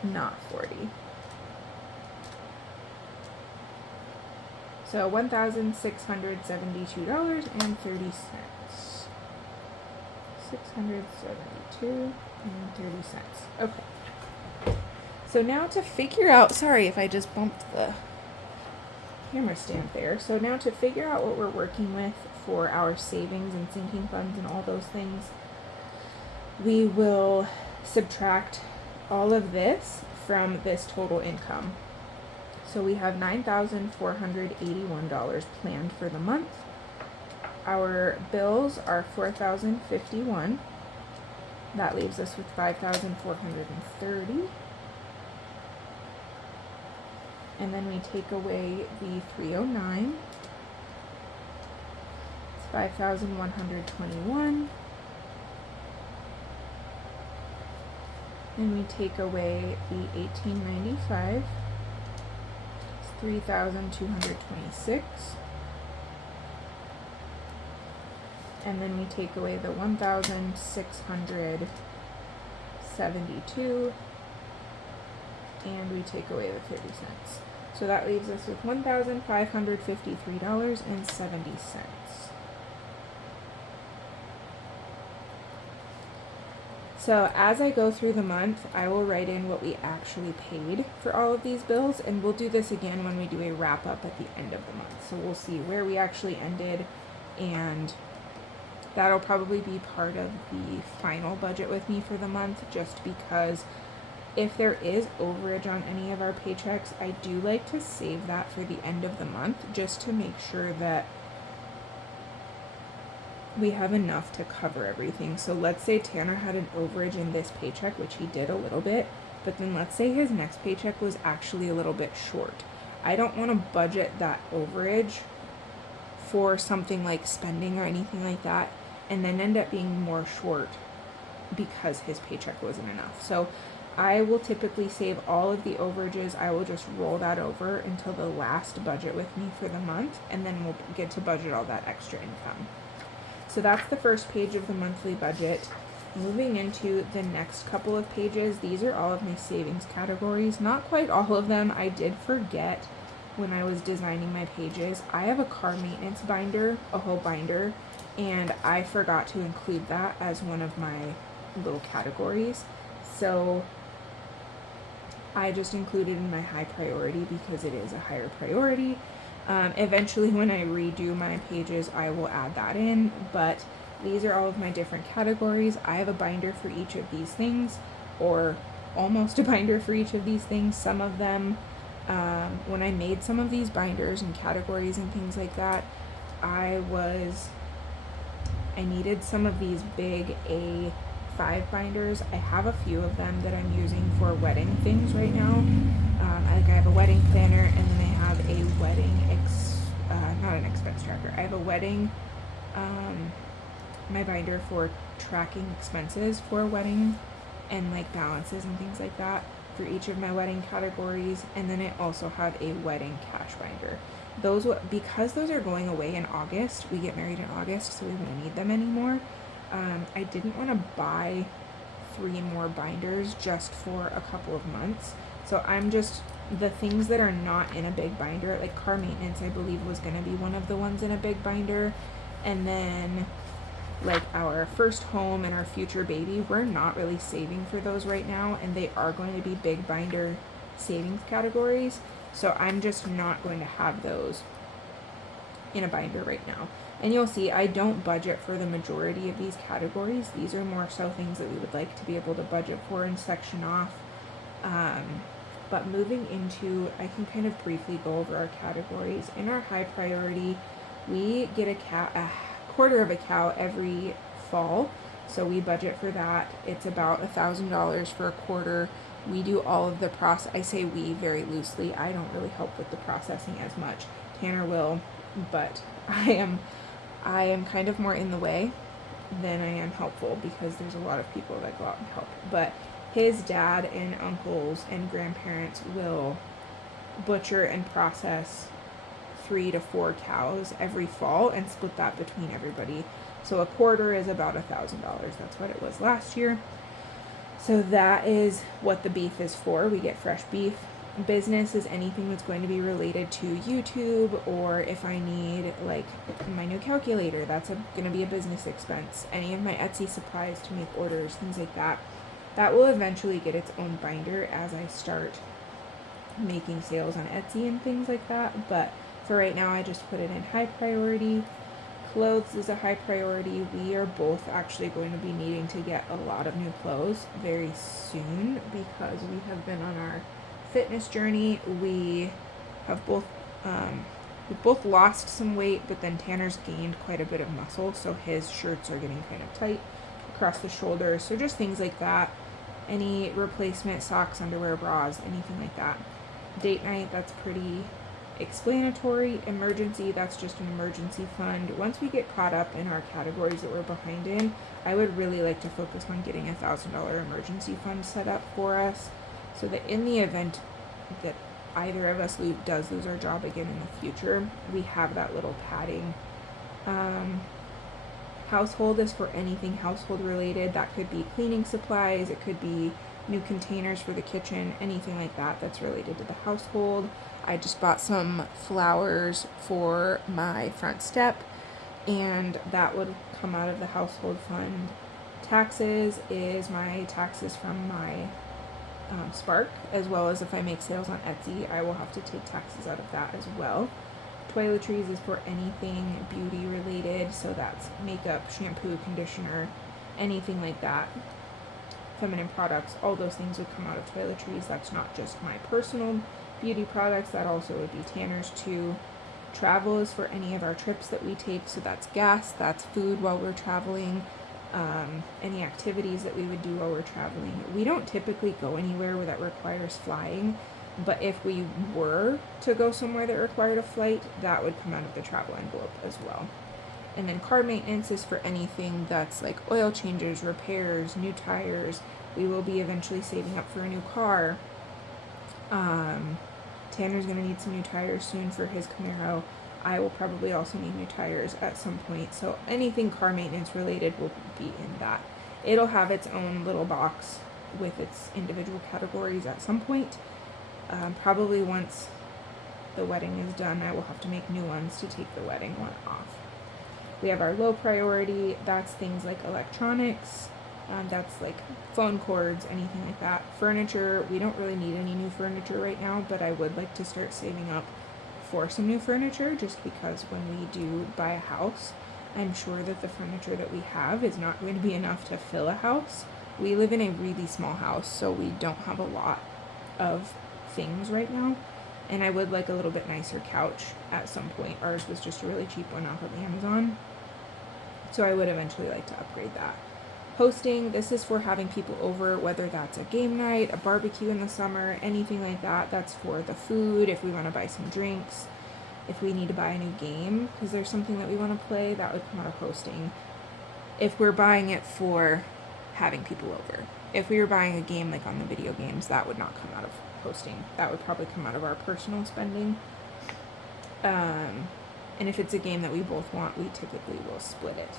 not 40. So $1,672.30. $672.30. Okay. So now to figure out, sorry if I just bumped the camera stand there. So now to figure out what we're working with for our savings and sinking funds and all those things, we will subtract all of this from this total income. So we have $9,481 planned for the month. Our bills are $4,051. That leaves us with $5,430. And then we take away the $309. It's $5,121. And we take away the $1,895. It's $3,226. And then we take away the $1,672, and we take away the 30 cents. So that leaves us with $1,553.70. So as I go through the month, I will write in what we actually paid for all of these bills, and we'll do this again when we do a wrap up at the end of the month. So we'll see where we actually ended, and that'll probably be part of the final budget with me for the month, just because if there is overage on any of our paychecks, I do like to save that for the end of the month just to make sure that we have enough to cover everything. So let's say Tanner had an overage in this paycheck, which he did a little bit, but then let's say his next paycheck was actually a little bit short. I don't want to budget that overage for something like spending or anything like that and then end up being more short because his paycheck wasn't enough. So I will typically save all of the overages. I will just roll that over until the last budget with me for the month, and then we'll get to budget all that extra income. So that's the first page of the monthly budget. Moving into the next couple of pages, these are all of my savings categories. Not quite all of them. I did forget when I was designing my pages. I have a car maintenance binder, a whole binder, and I forgot to include that as one of my little categories. So I just included in my high priority because it is a higher priority. Eventually, when I redo my pages, I will add that in, but these are all of my different categories. I have a binder for each of these things, or almost a binder for each of these things. Some of them, when I made some of these binders and categories and things like that, I needed some of these big A5 binders. I have a few of them that I'm using for wedding things right now. I have a wedding planner, and then I have a wedding not an expense tracker. I have a wedding my binder for tracking expenses for a wedding and like balances and things like that for each of my wedding categories. And then I also have a wedding cash binder. Because those are going away in August. We get married in August, so we won't need them anymore. I didn't want to buy 3 more binders just for a couple of months. So I'm just, the things that are not in a big binder, like car maintenance, I believe was going to be one of the ones in a big binder. And then like our first home and our future baby, we're not really saving for those right now, and they are going to be big binder savings categories. So I'm just not going to have those in a binder right now. And you'll see I don't budget for the majority of these categories. These are more so things that we would like to be able to budget for and section off. But moving into, I can kind of briefly go over our categories. In our high priority, we get a quarter of a cow every fall. So we budget for that. It's about $1,000 for a quarter. We do all of the process. I say we very loosely. I don't really help with the processing as much. Tanner will, but I am kind of more in the way than I am helpful because there's a lot of people that go out and help. But his dad and uncles and grandparents will butcher and process 3 to 4 cows every fall and split that between everybody. So a quarter is about $1,000. That's what it was last year. So that is what the beef is for. We get fresh beef. Business is anything that's going to be related to YouTube, or if I need like my new calculator, that's going to be a business expense. Any of my Etsy supplies to make orders, things like that. That will eventually get its own binder as I start making sales on Etsy and things like that. But for right now, I just put it in high priority. Clothes is a high priority. We are both actually going to be needing to get a lot of new clothes very soon because we have been on our fitness journey. We have both lost some weight, but then Tanner's gained quite a bit of muscle, so his shirts are getting kind of tight across the shoulders. So just things like that. Any replacement socks, underwear, bras, anything like that. Date night, that's pretty explanatory. Emergency, that's just an emergency fund. Once we get caught up in our categories that we're behind in, I would really like to focus on getting a $1,000 emergency fund set up for us, so that in the event that either of us does lose our job again in the future, we have that little padding. Household is for anything household related. That could be cleaning supplies, it could be new containers for the kitchen, anything like that that's related to the household. I just bought some flowers for my front step, and that would come out of the household fund. Taxes is my taxes from my Spark, as well as if I make sales on Etsy, I will have to take taxes out of that as well. Toiletries is for anything beauty related, so that's makeup, shampoo, conditioner, anything like that. Feminine products, all those things would come out of toiletries. That's not just my personal beauty products, that also would be Tanner's too. Travel is for any of our trips that we take, so that's gas, that's food while we're traveling, any activities that we would do while we're traveling. We don't typically go anywhere where that requires flying, but if we were to go somewhere that required a flight, that would come out of the travel envelope as well. And then car maintenance is for anything that's like oil changes, repairs, new tires. We will be eventually saving up for a new car. Tanner's going to need some new tires soon for his Camaro. I will probably also need new tires at some point. So anything car maintenance related will be in that. It'll have its own little box with its individual categories at some point. Probably once the wedding is done, I will have to make new ones to take the wedding one off. We have our low priority. That's things like electronics. That's like phone cords, anything like that. Furniture, we don't really need any new furniture right now, but I would like to start saving up for some new furniture, just because when we do buy a house, I'm sure that the furniture that we have is not going to be enough to fill a house. We live in a really small house, so we don't have a lot of things right now, and I would like a little bit nicer couch at some point. Ours was just a really cheap one off of Amazon, so I would eventually like to upgrade that. Hosting, this is for having people over, whether that's a game night, a barbecue in the summer, anything like that. That's for the food, if we want to buy some drinks, if we need to buy a new game because there's something that we want to play, that would come out of hosting. If we're buying it for having people over. If we were buying a game like on the video games, that would not come out of hosting. That would probably come out of our personal spending. And if it's a game that we both want, we typically will split it.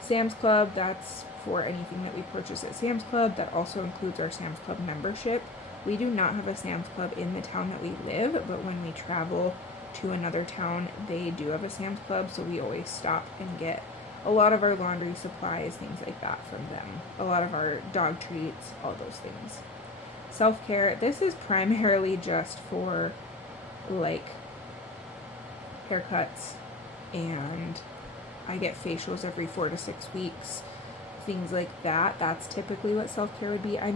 Sam's Club, that's for anything that we purchase at Sam's Club. That also includes our Sam's Club membership. We do not have a Sam's Club in the town that we live, but when we travel to another town, they do have a Sam's Club, so we always stop and get a lot of our laundry supplies, things like that from them. A lot of our dog treats, all those things. Self-care, this is primarily just for like haircuts, and I get facials every 4 to 6 weeks, things like that. That's typically what self-care would be. I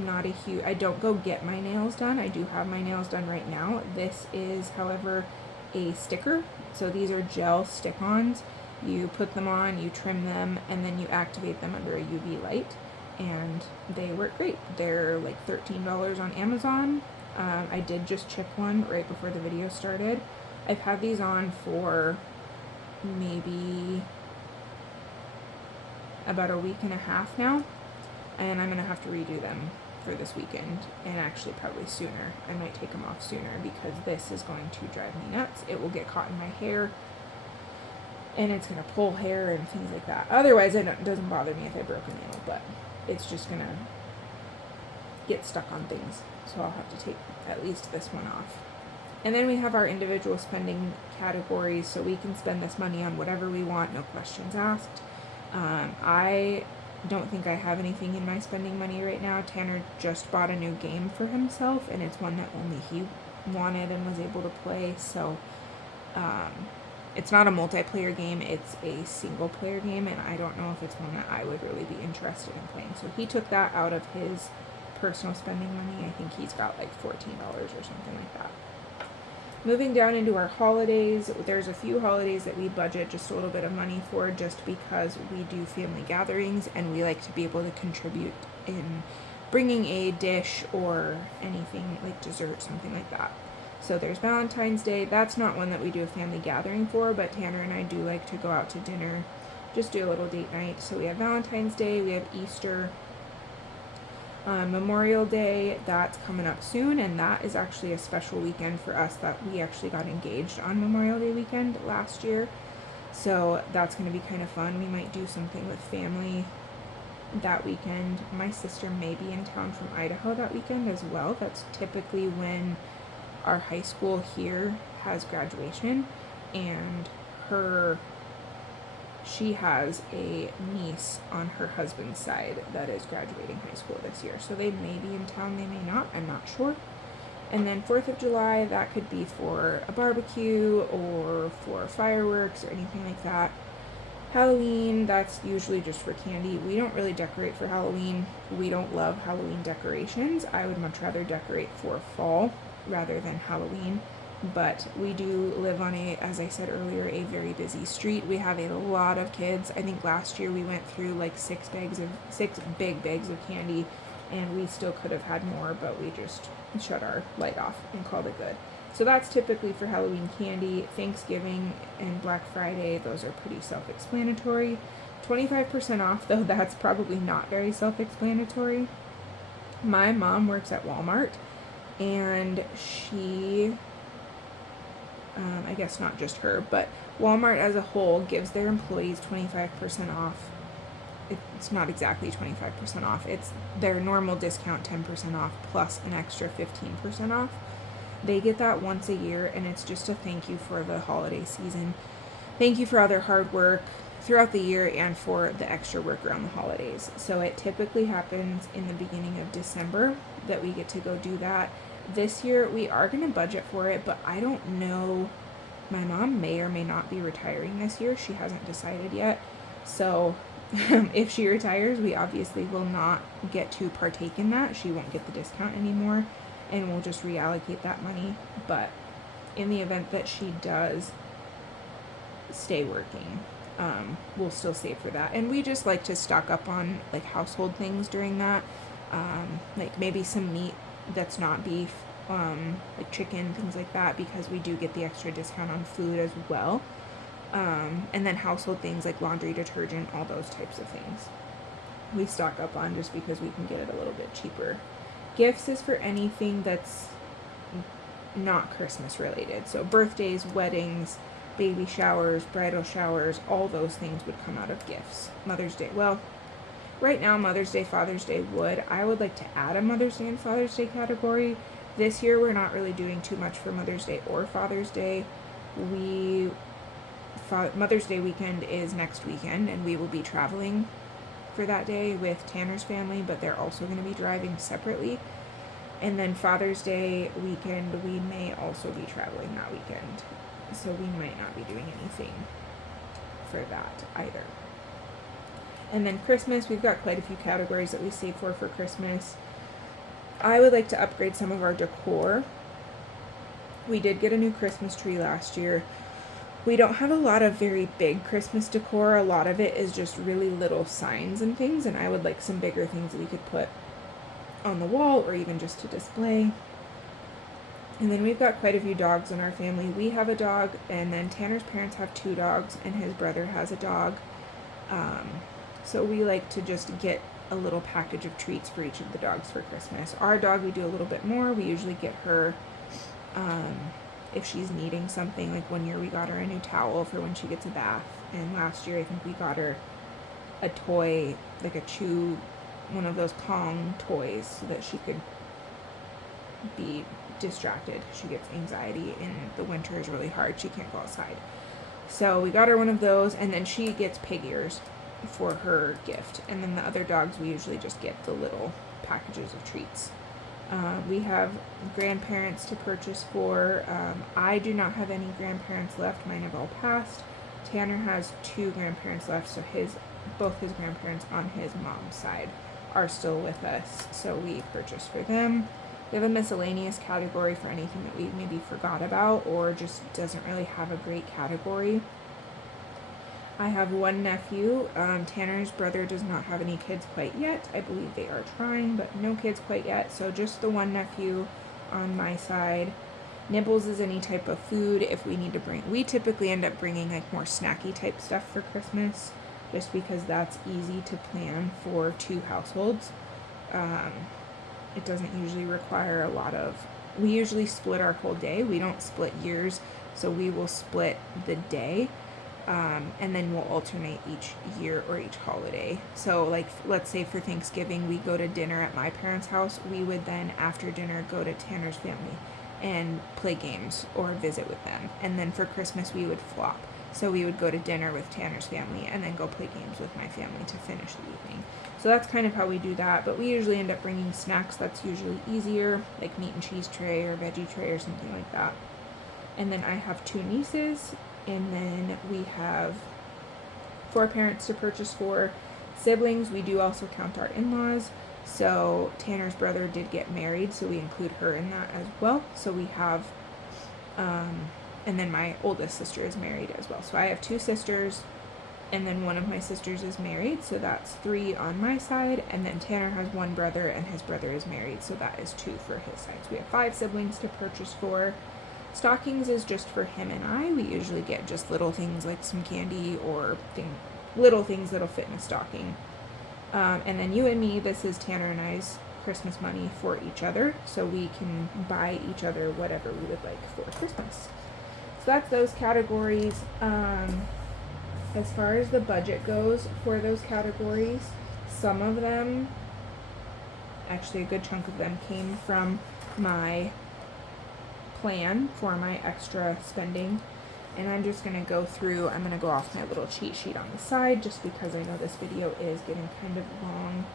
don't go get my nails done. I do have my nails done right now. This is, however, a sticker. So these are gel stick-ons. You put them on, you trim them, and then you activate them under a UV light, and they work great. They're like $13 on Amazon. I did just check one right before the video started. I've had these on for maybe about a week and a half now, and I'm gonna have to redo them for this weekend, and actually probably sooner. I might take them off sooner because this is going to drive me nuts. It will get caught in my hair, and it's gonna pull hair and things like that. Otherwise, it doesn't bother me if I broke a nail, but it's just gonna get stuck on things, so I'll have to take at least this one off. And then we have our individual spending categories, so we can spend this money on whatever we want, no questions asked. I don't think I have anything in my spending money right now. Tanner just bought a new game for himself, and it's one that only he wanted and was able to play, so it's not a multiplayer game, it's a single player game, and I don't know if it's one that I would really be interested in playing. So he took that out of his personal spending money. I think he's got like $14 or something like that. Moving down into our holidays, there's a few holidays that we budget just a little bit of money for, just because we do family gatherings and we like to be able to contribute in bringing a dish or anything like dessert, something like that. So there's Valentine's Day. That's not one that we do a family gathering for, but Tanner and I do like to go out to dinner, just do a little date night. So we have Valentine's Day, we have Easter, Memorial Day, that's coming up soon, and that is actually a special weekend for us, that we actually got engaged on Memorial Day weekend last year. So that's going to be kind of fun. We might do something with family that weekend. My sister may be in town from Idaho that weekend as well. That's typically when our high school here has graduation, and her she has a niece on her husband's side that is graduating high school this year. So they may be in town, they may not, I'm not sure. And then 4th of July, that could be for a barbecue or for fireworks or anything like that. Halloween, that's usually just for candy. We don't really decorate for Halloween. We don't love Halloween decorations. I would much rather decorate for fall rather than Halloween. But we do live on as I said earlier, a very busy street. We have a lot of kids. I think last year we went through like 6 big bags of candy, and we still could have had more, but we just shut our light off and called it good. So that's typically for Halloween candy. Thanksgiving and Black Friday, those are pretty self-explanatory. 25% off, though that's probably not very self-explanatory. My mom works at Walmart, and she, I guess not just her, but Walmart as a whole gives their employees 25% off. It's not exactly 25% off. It's their normal discount 10% off plus an extra 15% off. They get that once a year, and it's just a thank you for the holiday season. Thank you for all their hard work throughout the year and for the extra work around the holidays. So it typically happens in the beginning of December that we get to go do that. This year we are going to budget for it, but I don't know. My mom may or may not be retiring this year. She hasn't decided yet. So if she retires, we obviously will not get to partake in that. She won't get the discount anymore, and we'll just reallocate that money. But in the event that she does stay working, we'll still save for that. And we just like to stock up on like household things during that, like maybe some meat that's not beef, like chicken, things like that, because we do get the extra discount on food as well. And then household things like laundry detergent, all those types of things we stock up on just because we can get it a little bit cheaper. Gifts is for anything that's not Christmas related. So birthdays, weddings, baby showers, bridal showers, all those things would come out of gifts. Mother's Day, well, right now Mother's Day, Father's Day would. I would like to add a Mother's Day and Father's Day category. This year we're not really doing too much for Mother's Day or Father's Day. Mother's Day weekend is next weekend, and we will be traveling for that day with Tanner's family, but they're also going to be driving separately. And then Father's Day weekend, we may also be traveling that weekend, so we might not be doing anything for that either. And then Christmas, we've got quite a few categories that we save for Christmas. I would like to upgrade some of our decor. We did get a new Christmas tree last year. We don't have a lot of very big Christmas decor. A lot of it is just really little signs and things, and I would like some bigger things that we could put on the wall or even just to display. And then we've got quite a few dogs in our family. We have a dog, and then Tanner's parents have 2 dogs, and his brother has a dog. So we like to just get a little package of treats for each of the dogs for Christmas. Our dog, we do a little bit more. We usually get her, if she's needing something. Like one year we got her a new towel for when she gets a bath, and last year I think we got her a toy, like a chew, one of those Kong toys, so that she could be distracted. She gets anxiety in the winter, is really hard. She can't go outside. So we got her one of those, and then she gets pig ears for her gift. And then the other dogs, we usually just get the little packages of treats. We have grandparents to purchase for. I do not have any grandparents left. Mine have all passed. Tanner has 2 grandparents left, so both his grandparents on his mom's side are still with us, so we purchase for them. We have a miscellaneous category for anything that we maybe forgot about or just doesn't really have a great category. I have 1 nephew. Tanner's brother does not have any kids quite yet. I believe they are trying, but no kids quite yet. So just the 1 nephew on my side. Nibbles is any type of food if we need to bring. We typically end up bringing like more snacky type stuff for Christmas, just because that's easy to plan for 2 households. It doesn't usually require a lot of. We usually split our whole day. We don't split years, so we will split the day. And then we'll alternate each year or each holiday. So like, let's say for Thanksgiving, we go to dinner at my parents' house. We would then, after dinner, go to Tanner's family and play games or visit with them. And then for Christmas, we would flop. So we would go to dinner with Tanner's family and then go play games with my family to finish the evening. So that's kind of how we do that, but we usually end up bringing snacks. That's usually easier, like meat and cheese tray or veggie tray or something like that. And then I have 2 nieces, and then we have 4 parents to purchase for. Siblings, we do also count our in-laws. So Tanner's brother did get married, so we include her in that as well. So we have, and then my oldest sister is married as well. So I have 2 sisters, and then one of my sisters is married, so that's 3 on my side. And then Tanner has 1 brother, and his brother is married, so that is 2 for his side. So we have 5 siblings to purchase for. Stockings is just for him and I. We usually get just little things like some candy or little things that'll fit in a stocking. And then you and me, this is Tanner and I's Christmas money for each other, so we can buy each other whatever we would like for Christmas. So that's those categories. As far as the budget goes for those categories, some of them, actually a good chunk of them, came from my plan for my extra spending. And I'm just going to go through, I'm going to go off my little cheat sheet on the side just because I know this video is getting kind of long.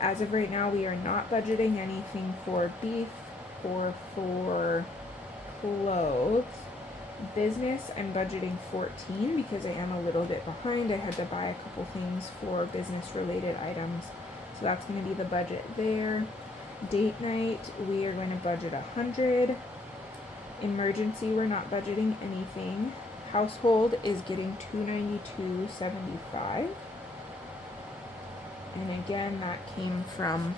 As of right now, we are not budgeting anything for beef or for clothes. Business, I'm budgeting 14 because I am a little bit behind. I had to buy a couple things for business related items. So that's going to be the budget there. Date night, we are going to budget 100. Emergency, we're not budgeting anything. Household is getting $292.75. And again, that came from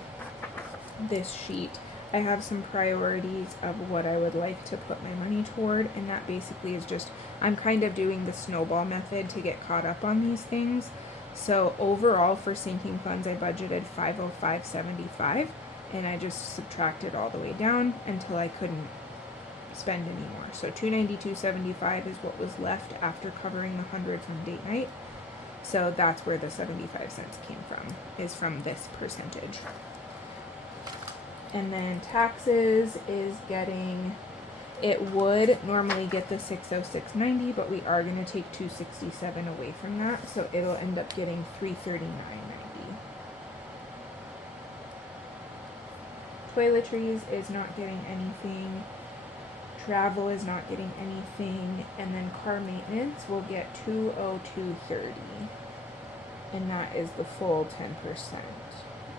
this sheet. I have some priorities of what I would like to put my money toward, and that basically is just, I'm kind of doing the snowball method to get caught up on these things. So overall for sinking funds, I budgeted $505.75, and I just subtracted all the way down until I couldn't spend anymore. So $292.75 is what was left after covering the 100 from date night. So that's where the 75 cents came from, is from this percentage. And then taxes is getting, it would normally get the $606.90, but we are going to take $267 away from that, so it'll end up getting $339.90. Toiletries is not getting anything. Travel is not getting anything, and then car maintenance will get $202.30, and that is the full 10%.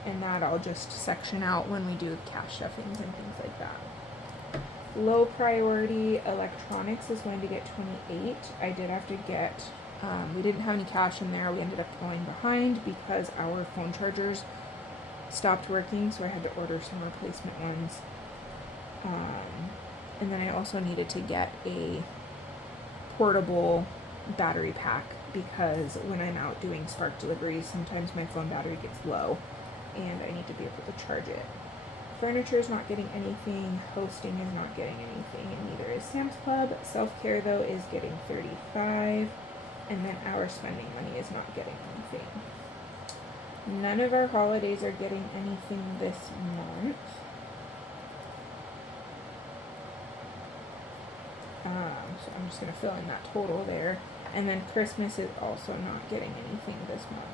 And that I'll just section out when we do cash stuffings and things like that. Low priority electronics is going to get 28. I did have to get, we didn't have any cash in there. We ended up falling behind because our phone chargers stopped working, so I had to order some replacement ones. And then I also needed to get a portable battery pack because when I'm out doing Spark deliveries, sometimes my phone battery gets low and I need to be able to charge it. Furniture is not getting anything. Hosting is not getting anything, and neither is Sam's Club. Self-care, though, is getting $35, and then our spending money is not getting anything. None of our holidays are getting anything this month. So I'm just going to fill in that total there. And then Christmas is also not getting anything this month.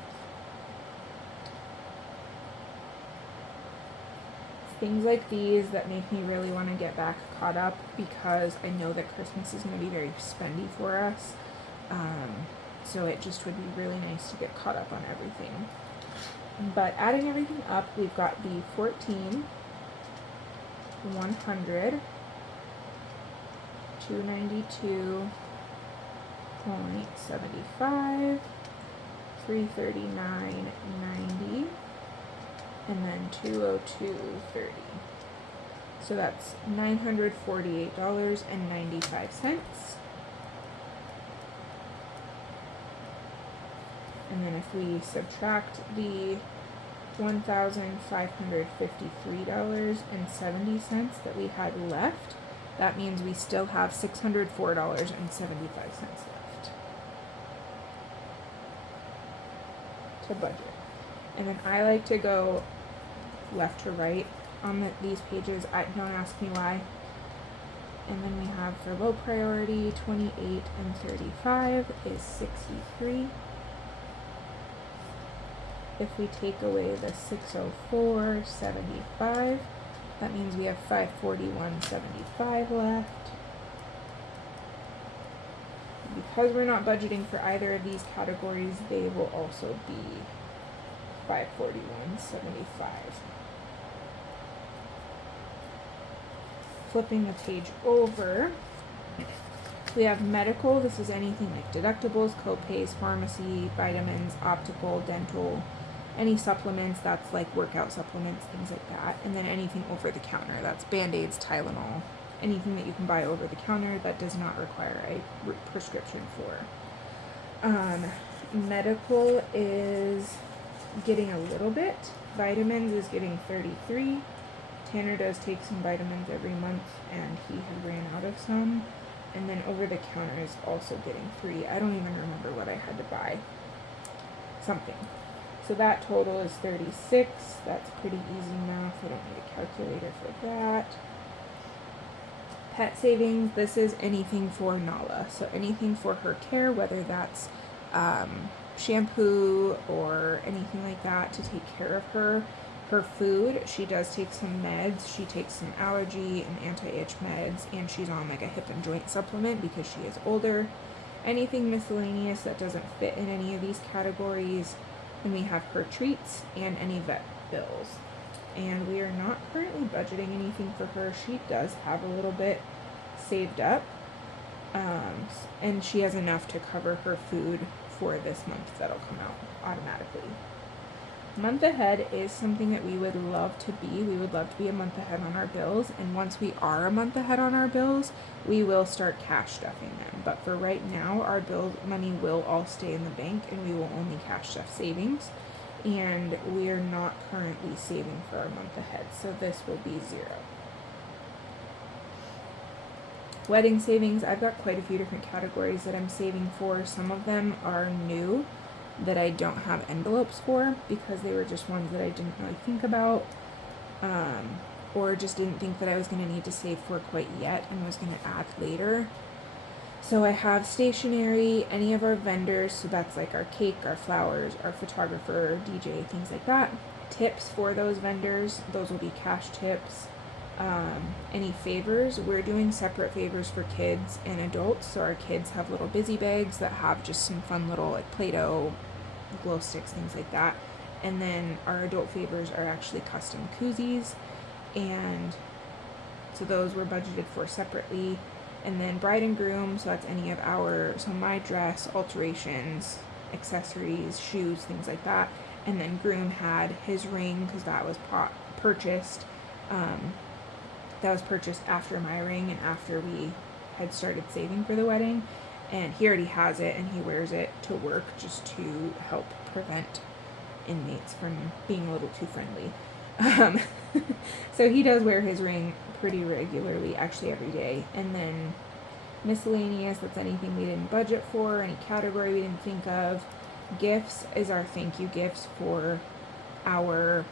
Things like these that make me really want to get back caught up because I know that Christmas is going to be very spendy for us. So it just would be really nice to get caught up on everything. But adding everything up, we've got the 14, 100, 292.75, 339.90, and then $202.30. So that's $948.95. And then if we subtract the $1,553.70 that we had left, that means we still have $604.75 left to budget. And then I like to go left to right on these pages. Don't ask me why. And then we have for low priority, 28 and 35 is 63. If we take away the 604.75, that means we have 541.75 left. Because we're not budgeting for either of these categories, they will also be 541.75. Flipping the page over, we have medical. This is anything like deductibles, co-pays, pharmacy, vitamins, optical, dental, any supplements, that's like workout supplements, things like that. And then anything over the counter, that's Band-Aids, Tylenol, anything that you can buy over the counter that does not require a prescription for. Medical is getting a little bit. Vitamins is getting 33. Tanner does take some vitamins every month, and he had ran out of some. And then over the counter is also getting 3. I don't even remember what I had to buy. Something. So that total is 36. That's pretty easy math. I don't need a calculator for that. Pet savings, this is anything for Nala. So anything for her care, whether that's shampoo or anything like that to take care of her. Her food, she does take some meds. She takes some allergy and anti-itch meds, and she's on like a hip and joint supplement because she is older. Anything miscellaneous that doesn't fit in any of these categories. Then we have her treats and any vet bills. And we are not currently budgeting anything for her. She does have a little bit saved up, and she has enough to cover her food for this month that'll come out automatically. Month ahead is something that we would love to be. We would love to be a month ahead on our bills, and once we are a month ahead on our bills, we will start cash stuffing them. But for right now, our bill money will all stay in the bank, and we will only cash stuff savings. And we are not currently saving for our month ahead, so this will be 0. Wedding savings, I've got quite a few different categories that I'm saving for. Some of them are new that I don't have envelopes for because they were just ones that I didn't really think about, or just didn't think that I was going to need to save for quite yet and was going to add later. So I have stationery, any of our vendors, so that's like our cake, our flowers, our photographer, DJ, things like that. Tips for those vendors, those will be cash tips. Any favors, we're doing separate favors for kids and adults. So our kids have little busy bags that have just some fun little like Play-Doh, glow sticks, things like that. And then our adult favors are actually custom koozies, and so those were budgeted for separately. And then bride and groom, so that's any of so my dress, alterations, accessories, shoes, things like that. And then groom had his ring because that was purchased. That was purchased after my ring and after we had started saving for the wedding. And he already has it, and he wears it to work just to help prevent inmates from being a little too friendly. So he does wear his ring pretty regularly, actually every day. And then miscellaneous, that's anything we didn't budget for, any category we didn't think of. Gifts is our thank you gifts for our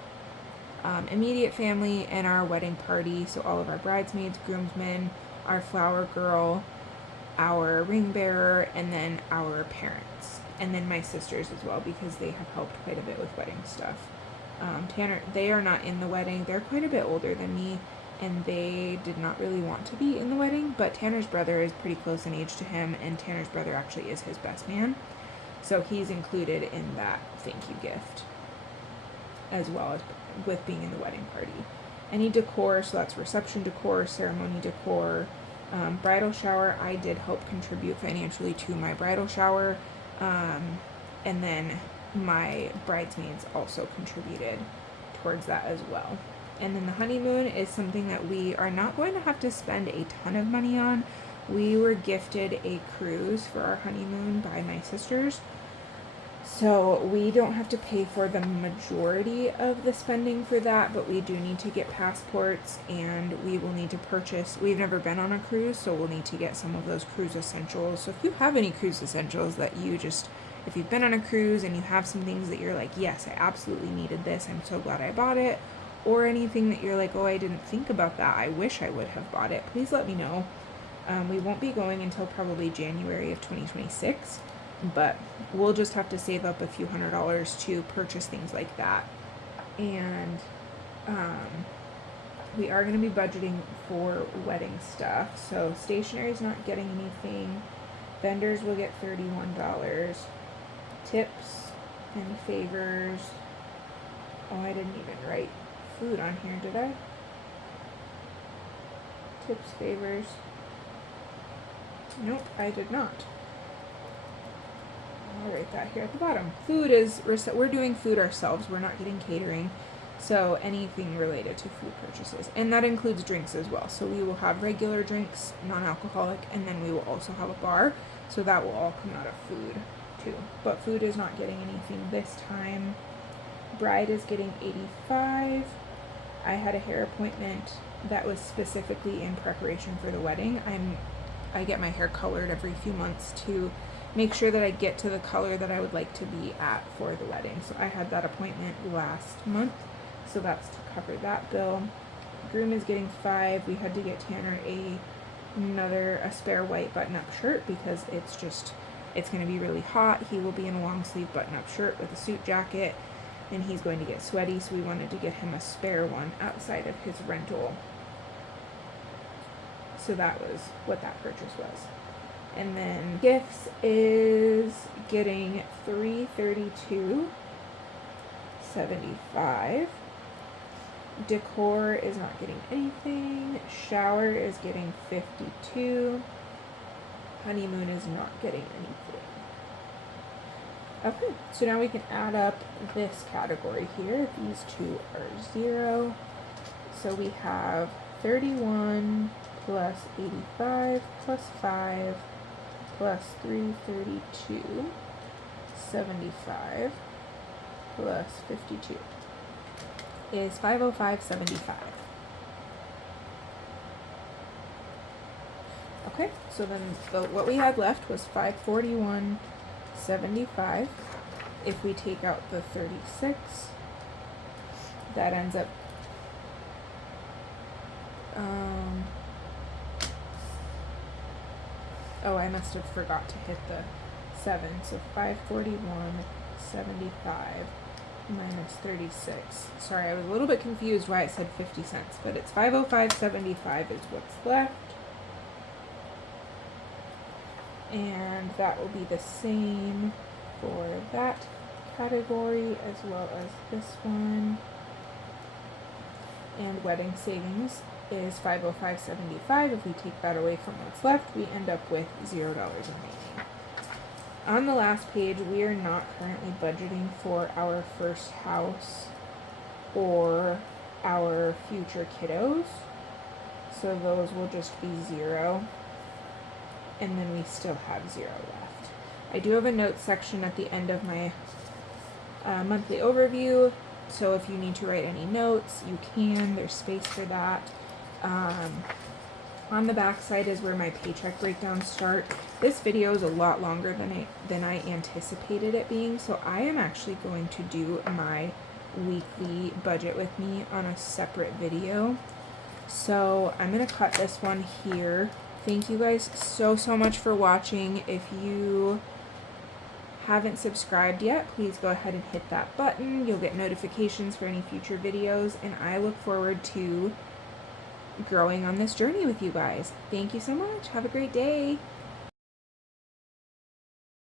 immediate family and our wedding party. So all of our bridesmaids, groomsmen, our flower girl, our ring bearer, and then our parents, and then my sisters as well, because they have helped quite a bit with wedding stuff. Tanner, they are not in the wedding. They're quite a bit older than me, and they did not really want to be in the wedding, but Tanner's brother is pretty close in age to him, and Tanner's brother actually is his best man, so he's included in that thank you gift as well as with being in the wedding party. Any decor, so that's reception decor, ceremony decor, bridal shower, I did help contribute financially to my bridal shower, and then my bridesmaids also contributed towards that as well. And then the honeymoon is something that we are not going to have to spend a ton of money on. We were gifted a cruise for our honeymoon by my sisters, so we don't have to pay for the majority of the spending for that, but we do need to get passports, and we will need to purchase, we've never been on a cruise, so we'll need to get some of those cruise essentials. So if you have any cruise essentials that if you've been on a cruise and you have some things that you're like, yes, I absolutely needed this, I'm so glad I bought it, or anything that you're like, oh, I didn't think about that, I wish I would have bought it, please let me know. We won't be going until probably January of 2026, but we'll just have to save up a few $100s to purchase things like that. And we are going to be budgeting for wedding stuff. So stationery is not getting anything. Vendors will get $31. Tips and favors. Oh, I didn't even write food on here, did I? Tips, favors. Nope, I did not. I'll write that here at the bottom. Food is, we're doing food ourselves. We're not getting catering. So anything related to food purchases. And that includes drinks as well. So we will have regular drinks, non-alcoholic, and then we will also have a bar. So that will all come out of food too. But food is not getting anything this time. Bride is getting $85. I had a hair appointment that was specifically in preparation for the wedding. I get my hair colored every few months to make sure that I get to the color that I would like to be at for the wedding. So I had that appointment last month. So that's to cover that bill. Groom is getting $5. We had to get Tanner a spare white button-up shirt because it's going to be really hot. He will be in a long sleeve button-up shirt with a suit jacket, and he's going to get sweaty, so we wanted to get him a spare one outside of his rental. So that was what that purchase was. And then gifts is getting $332.75. Decor is not getting anything. Shower is getting $52. Honeymoon is not getting anything. Okay, so now we can add up this category here. These two are 0. So we have 31 plus 85 plus 5 plus 332.75 plus 52 is 505.75. Okay, so then what we had left was 541.75. If we take out the 36, that ends up I must have forgot to hit the 7. So 541.75 minus 36. Sorry, I was a little bit confused why it said 50 cents, but it's 505.75 is what's left. And that will be the same for that category as well as this one. And wedding savings is 505.75. If we take that away from what's left, we end up with $0 remaining. On the last page, we are not currently budgeting for our first house or our future kiddos. So those will just be 0. And then we still have 0 left. I do have a notes section at the end of my monthly overview. So if you need to write any notes, you can. There's space for that. On the back side is where my paycheck breakdowns start. This video is a lot longer than I anticipated it being, so I am actually going to do my weekly budget with me on a separate video. So I'm going to cut this one here. Thank you guys so much for watching. If you haven't subscribed yet, please go ahead and hit that button. You'll get notifications for any future videos, and I look forward to growing on this journey with you guys. Thank you so much. Have a great day.